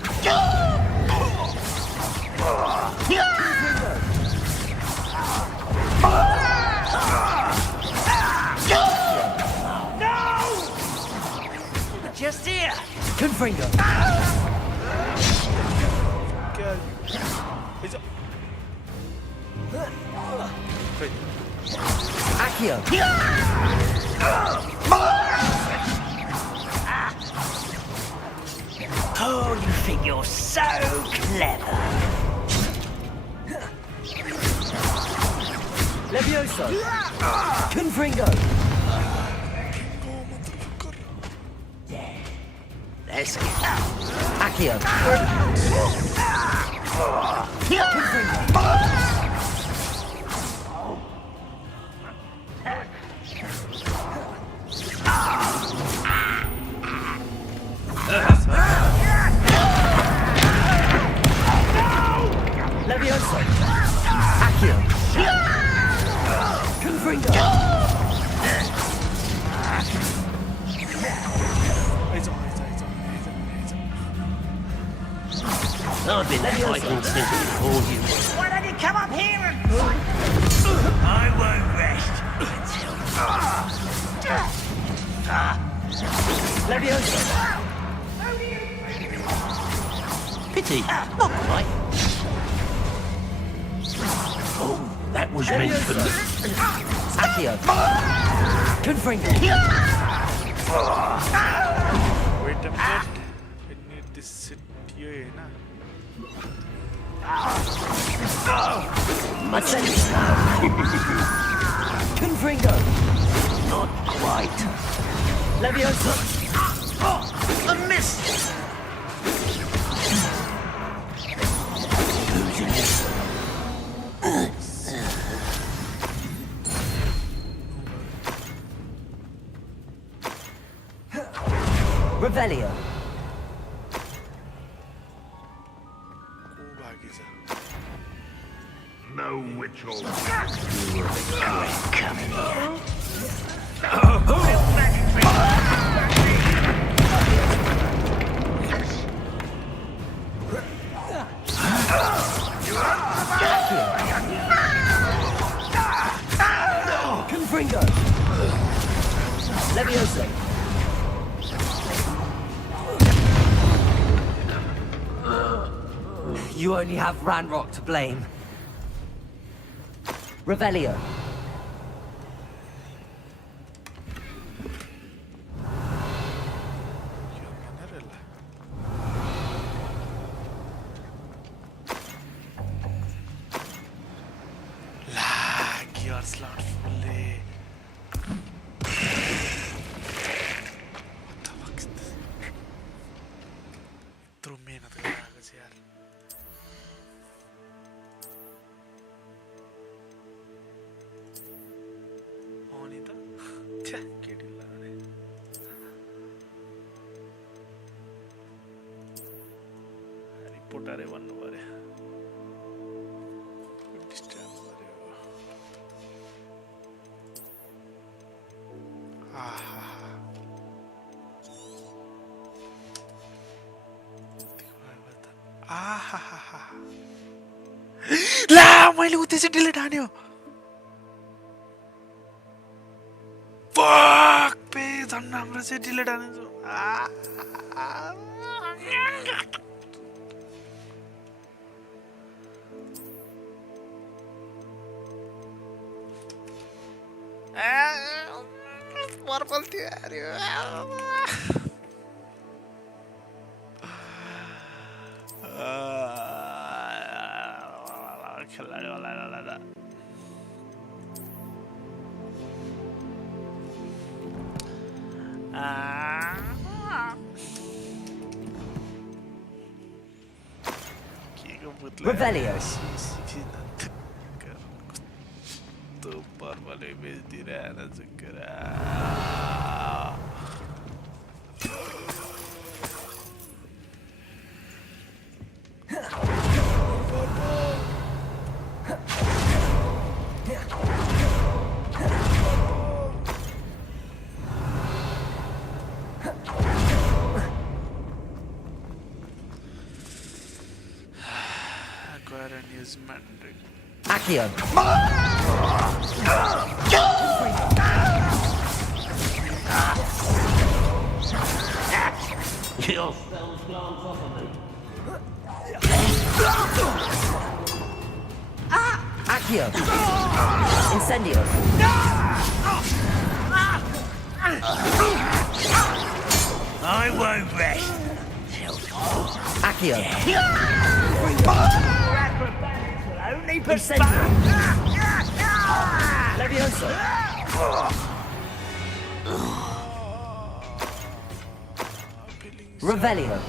Just here. Confringo. Accio. Oh, you think you're so clever. Levioso. Confringo. Let's get out. Accio. Levioso. Accio. Confringo. I've been fighting since before you. Why don't you come up here and... I won't rest until... Levioso. Pity, not quite. Oh, that was meant for me. Accio. Confringo. wait a minute I need this sit here na Confringo. Not quite. Levioso. A miss. Losing it. Revelio. No witch or You will regret coming here. Confringo. Levioso. You only have Ranrock to blame. Revelio. lag your slot fully what the fuck is this throw me another guy yaar Oni ta chha kedilla re reporter vannu pare disturb garyo ला मैले उतै चाहिँ delete हान्यो fuck पे झन् राम्रो चाहिँ delete हान्छु purple थियो अरे खेलाडी वाला Revelio. तो पर्पल इमेज दिइरहेन चुकेरा is Mandarin. Accio. Your spells glance off of me. Accio. Incendio. I won't rest. Accio. Acrobatics will only perspire. Levioso. Revelio.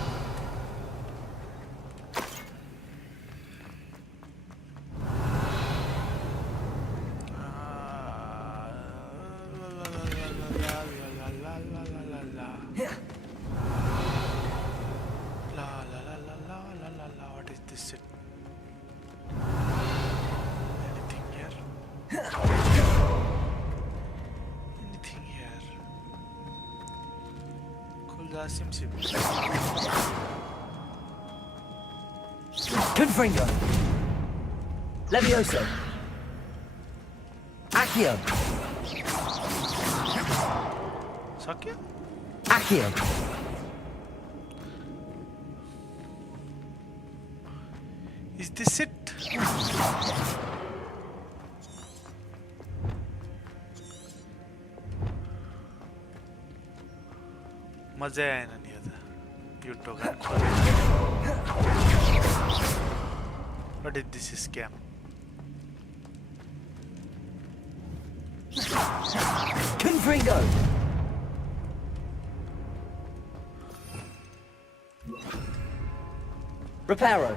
What is this shit? Anything here? Anything here? Cool, sim. Confringo. Levioso. Accio. Sakya? Accio. Is this it? मजा आएन नि यो त यो ढोका What is this scam? Confringo. Reparo.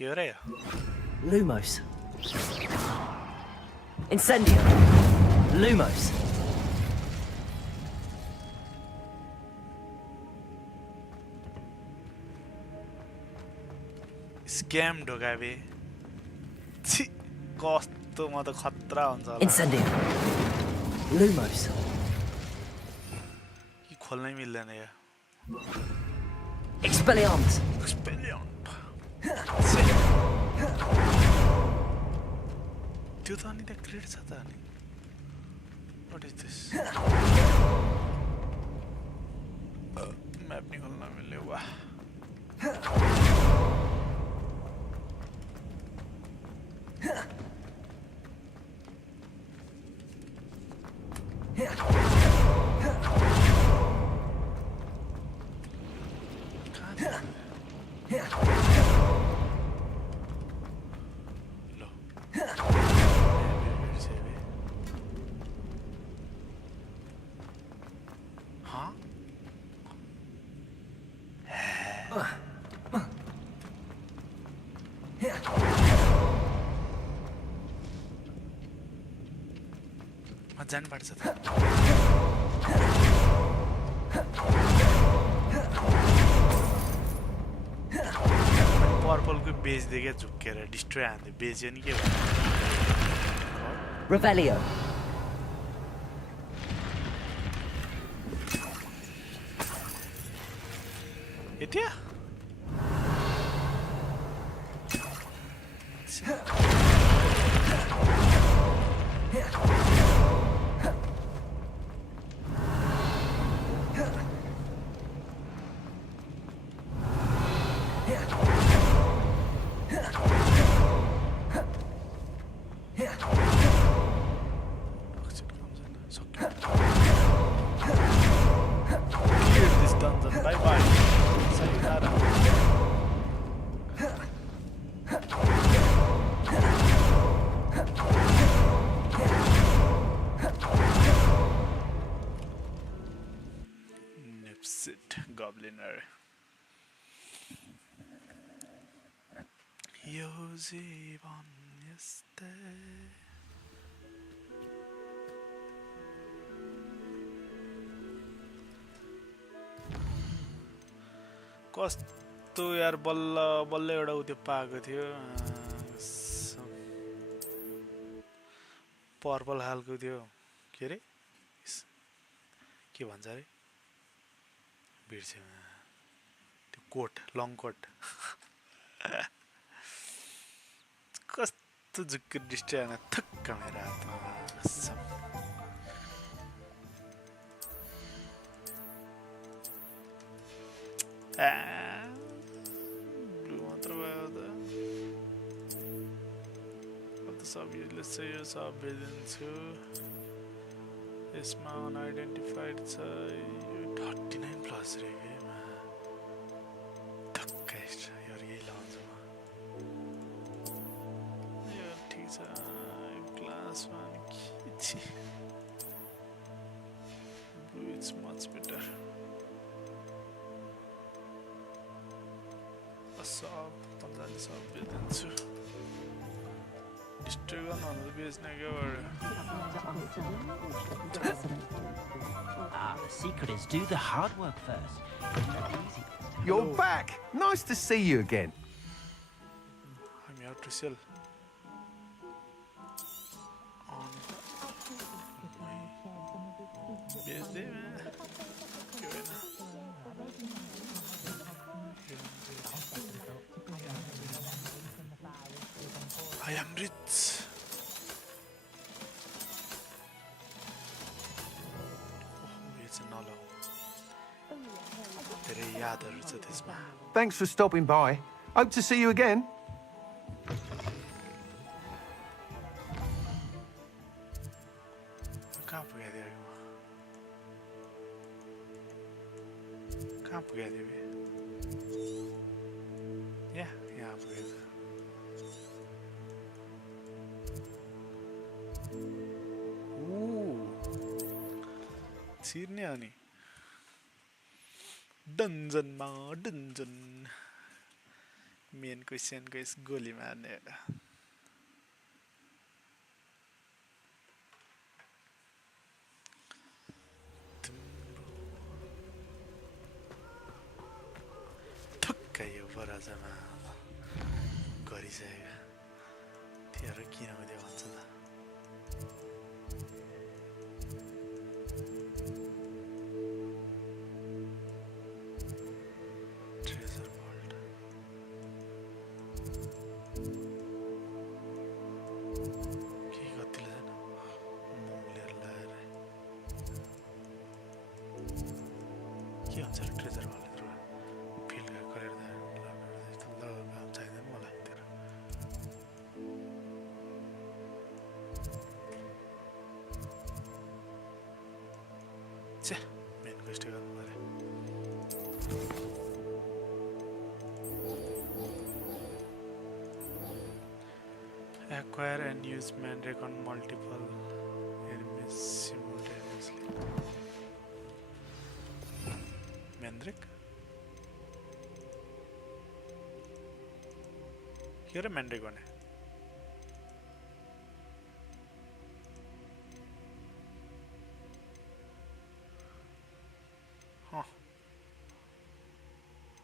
Here I am. Lumos. Incendio. Lumos. Scam ढोका बे छि कस्तो म त खतरा हुन्छ होला Incendio. Lumos. कि खोल्नै मिल्दैन यो Expelliarmus. Expelliarmus. त्यो त अनि त क्रेड छ त अनि What is this? Map नि खोल्न मिल्यो वाह जानुपर्छ त पर्पलको बेच्दै क्या झुक्केर डिस्ट्रोय हान्दै बेच्यो नि के भयो Revelio. यति Gobliner. Yo जीवन यस्तै कस्तो यार बल्ल बल्ल एउटा उ त्यो पाएको थियो पर्पल खालको त्यो के रे के भन्छ अरे बिर्स्यो त्यो कोट लङ कोट कस्तो झुक्क डिस्ट्राक्ट थक्क मेरो हातमा कसम ब्लू मात्र भयो त सब यसले चाहिँ यो सब बेचिदिन्छु यसमा अनआइडेन्टिफाइड छ 39 प्लस रे धक्का एक्स्ट्रा यो यही लाउँछु म यो ठिक छ ग्लासमा के छ ब्लू इट्स मच बेटर सब 45 सब बेचिदिन्छु डिस्ट्रिक्ट गर्नु बेच्ने क्या The secret is do the hard work first. You're back! Nice to see you again. I'm here to sell. On my base day, I am rich. Thanks for stopping by. Hope to see you again. कहाँ पुग्यो तिमी यहाँ पुगेछ छिर्ने अनि डन्जनमा डन्जन main क्वेसनको yes गोली मार्ने ठुक्कै यो बराजमा गरिसकेका तिनीहरू किन हुँदै भन्छ त Acquire and use Mandrake on multiple enemies simultaneously. Mandrake? Here a Mandrake one. Huh.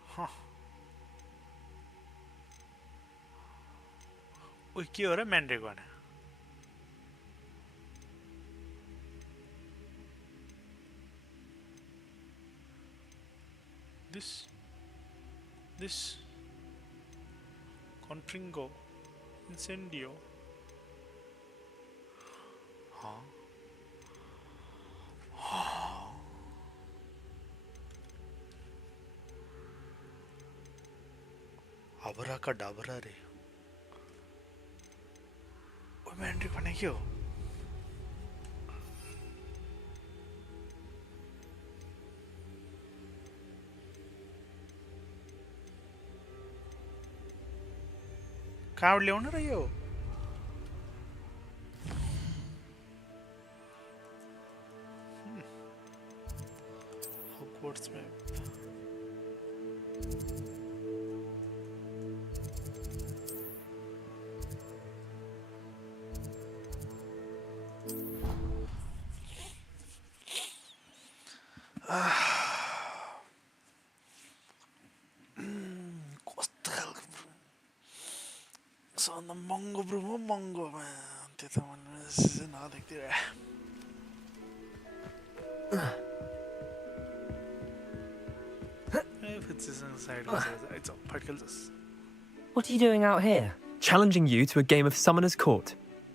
Huh. के हो र म्यान्ड्रेक भने this Confringo Incendio Abra का Dabra रे मैंड्रिक भने के हो कहाँ ल्याउनु र यो Hogwarts map on the Mongo Brumo Mongo man. This is nothing there. If it's sideways, it's all particles. What are you doing out here? Challenging you to a game of Summoner's Court.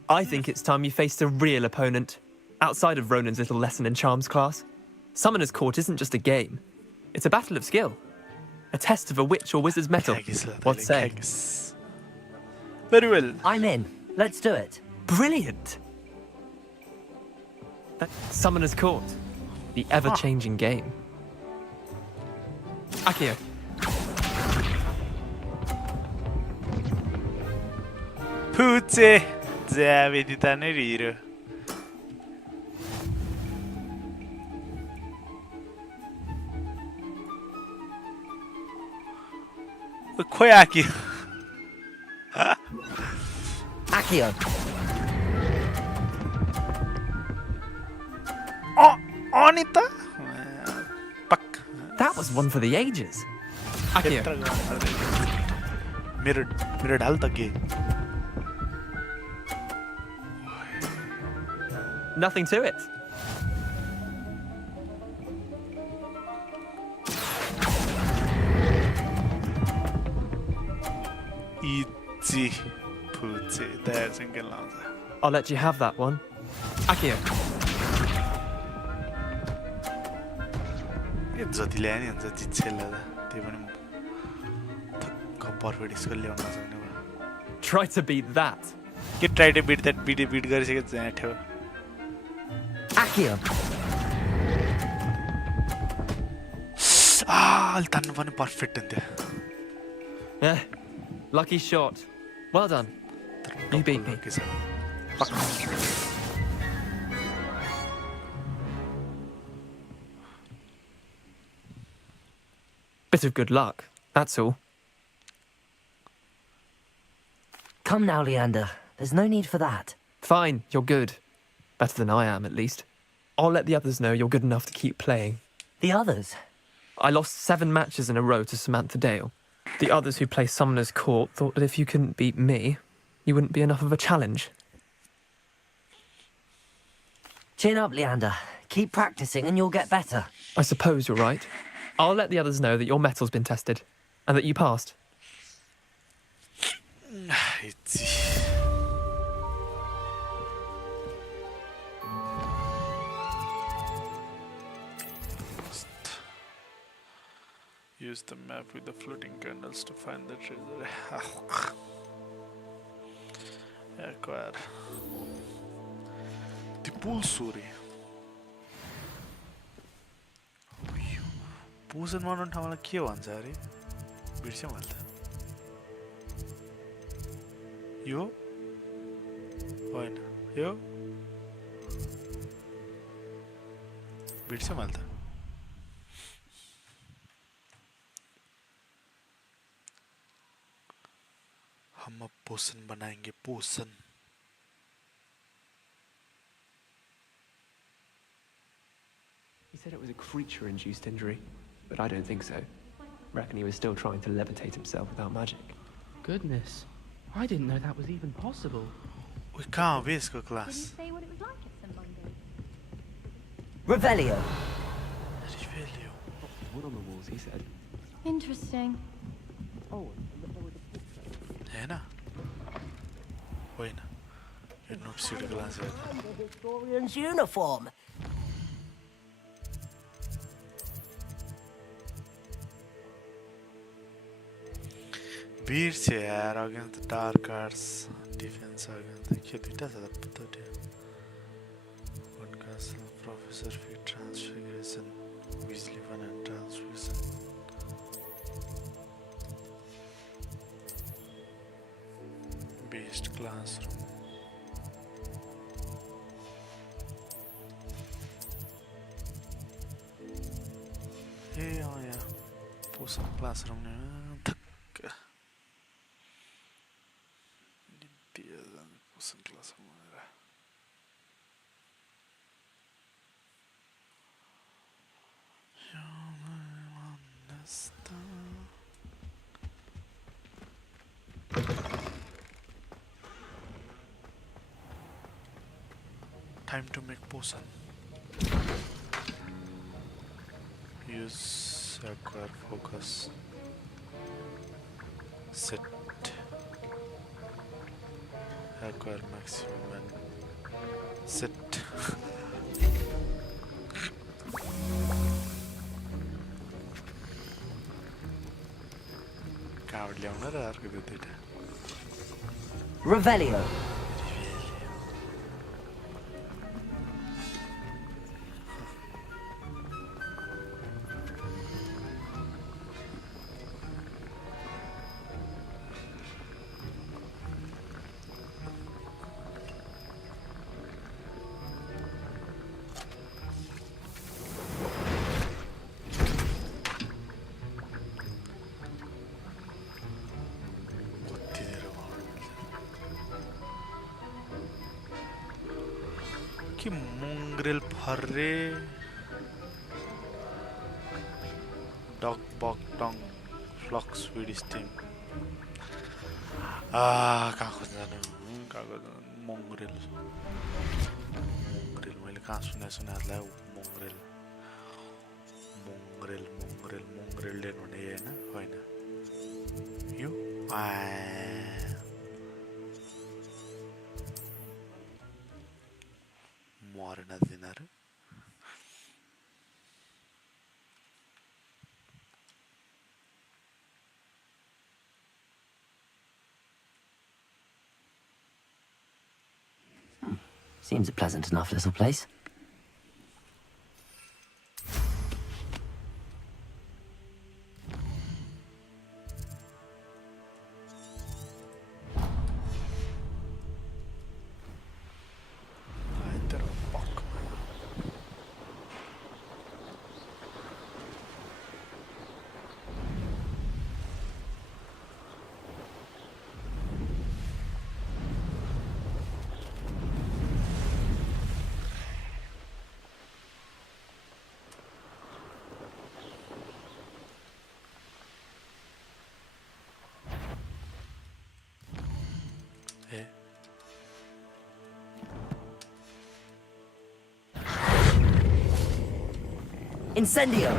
I think it's time you faced a real opponent, outside of Ronan's little lesson in charms class. Summoner's Court isn't just a game. It's a battle of skill. A test of a witch or wizard's mettle. What say? Very well. I'm in. Let's do it. Brilliant. Summoner's Court. The ever-changing game. Akio. Putze. Vedi tannerire. Qual aqui? Akio. Oh, Anita? That was one for the ages. Akio. Mirror डाल तक गए. Nothing to it. Easy. Putze. There's a good answer. I'll let you have that one. Akio. जतिले नि हुन्छ जित्छेला त्यो पनि थक्क perfect score ल्याउन सक्ने भयो. Try to beat that. के try to beat that beat गरिसकेको चाहिँ ठ्यो. Akio. अलि तान्नु पनि पर्फेक्ट हुन्थ्यो. Yeah. Lucky shot. Well done. You beat me. Bit of good luck, that's all. Come now, Leander. There's no need for that. Fine, you're good. Better than I am, at least. I'll let the others know you're good enough to keep playing. The others? I lost 7 matches in a row to Samantha Dale. The others who play Summoner's Court thought that if you couldn't beat me, you wouldn't be enough of a challenge. Chin up, Leander. Keep practicing and you'll get better. I suppose you're right. I'll let the others know that your metal's been tested, and that you passed. Use the map with the floating candles to find the treasure. Acquire. The pool story. Poison बनाउन ठाउँलाई के भन्छ अरे बिर्स्यौ मैले त यो होइन यो बिर्स्यौ मैले त हम पोषण बनाएंगे पोषण He said it was a creature-induced injury. But I don't think so. Reckon he was still trying to levitate himself without magic. Goodness. I didn't know that was even possible. We can't be school class. Did he say what it was like at St. Monday? Revelio. Revelio. Wood on the walls, he said. Interesting. Oh, है ना? होइन. यो notes class हो. Historian's uniform. Beats here against the dark arts, defense against the kid. It does that, but one castle, professor, feet transfiguration, Weasley one and transfusion. Beast classroom. Yeah, oh yeah. Post classroom. Time to make potion. Use acquire focus. Set. Acquire maximum and set. Coward ल्याउन र अर्को दुईटा. Revelio. कि mongrel फर्रे dog bog dong flux Swedish team कहाँ खोज्न जानु mongrel मैले कहाँ सुने mongrel डेन भन्ने होइन यो मरेन तिनीहरू Seems a pleasant enough little place. Incendio!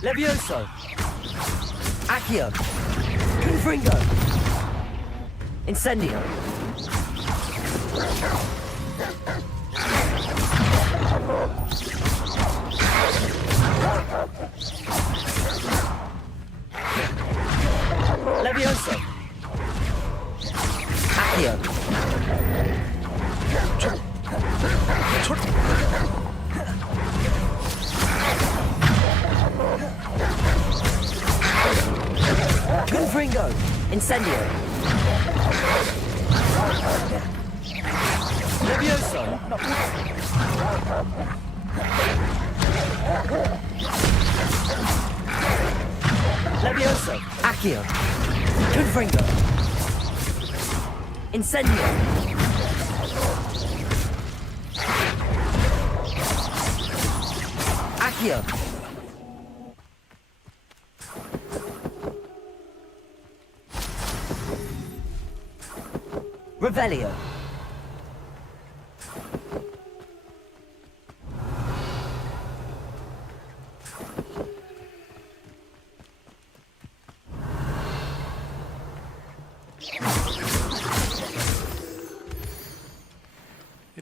Levioso! Accio! Confringo! Incendio! Levioso! Accio! Confringo! Incendio! Levioso! Levioso! Accio! Confringo! Incendio! Accio! Revelio!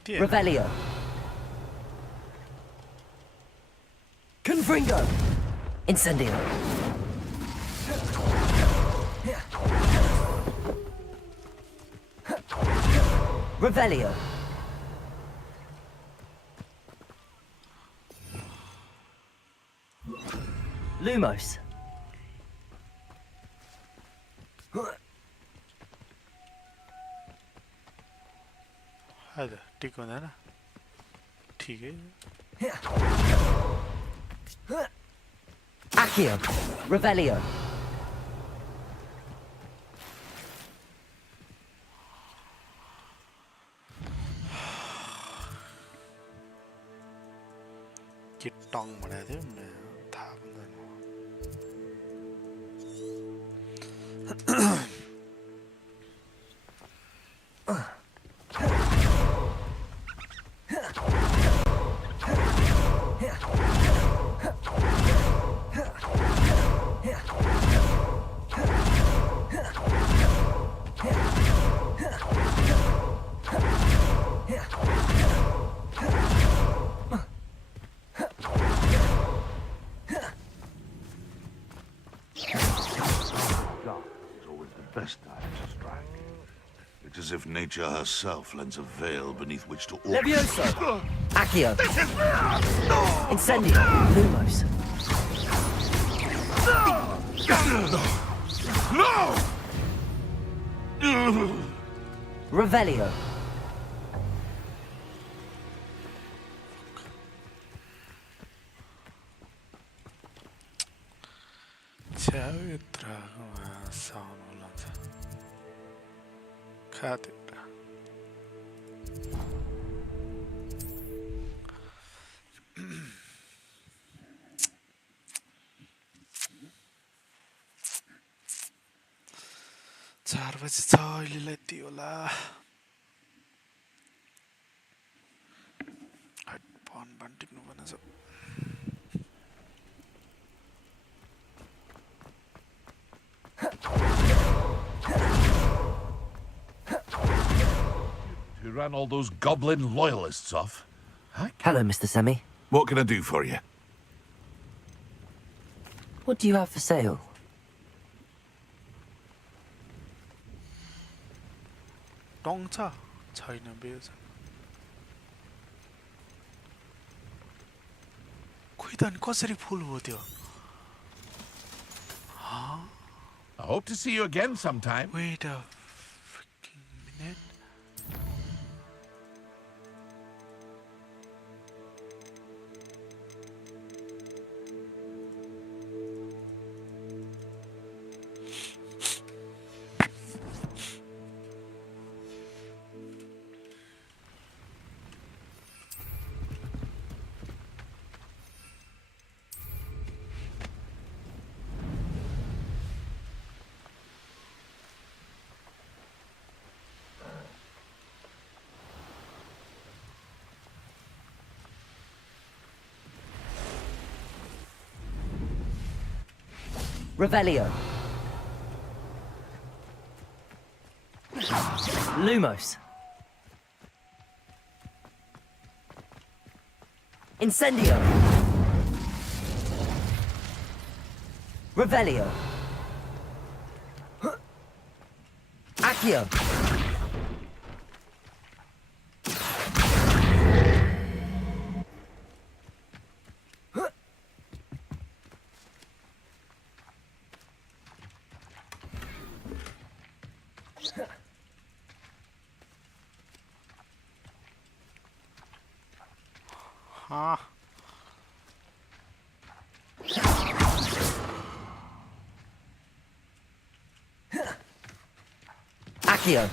Revelio! Confringo! Incendio! Revelio! Lumos! हजुर ठिक हुँदैन ठिकै Accio! Revelio! के tongue भनेको थियो थाहा पनि छैन Looked as if nature herself lends a veil beneath which to Levioso! Accio! Incendio! Lumos! No! Revelio! Ciao, drago, saunolanza. Cattedra. चार बजे छ अहिलेलाई त्यो होला फोन टिप्नु पर्ने छ Who ran all those goblin loyalists off? Hello, Mr. Semi. What can I do for you? What do you have for sale? Tongue छ छैन बेच खोइ त अनि कसरी फुल हो त्यो I hope to see you again sometime. Wait a freaking minute. Revelio. Lumos. Incendio. Revelio. Accio. हाँ Accio.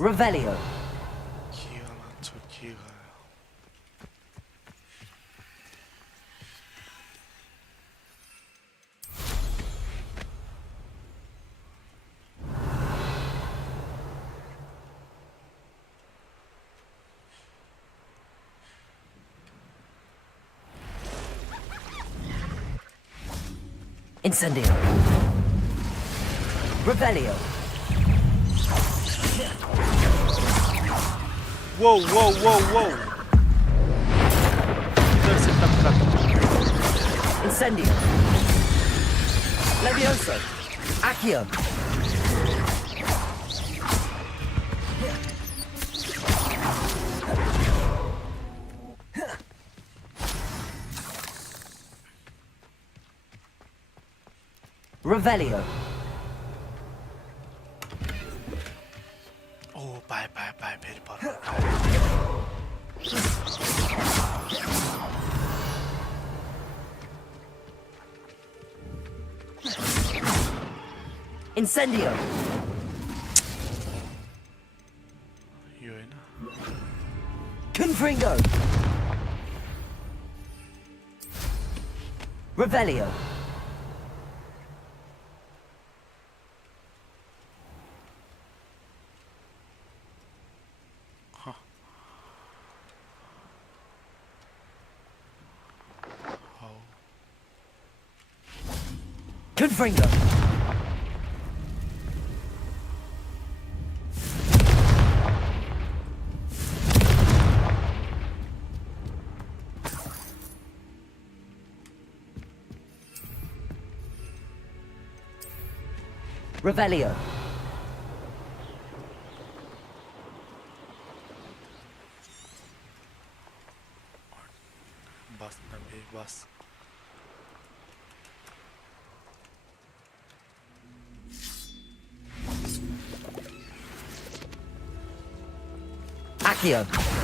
Revelio. Incendio. Revelio. Whoa, whoa, whoa, whoa. Incendio. Levioso. Accio. Revelio. Oh, bye, very bad. Incendio. You in? Confringo. Revelio. Confringo. Revelio. Bas nabi bas. Accio.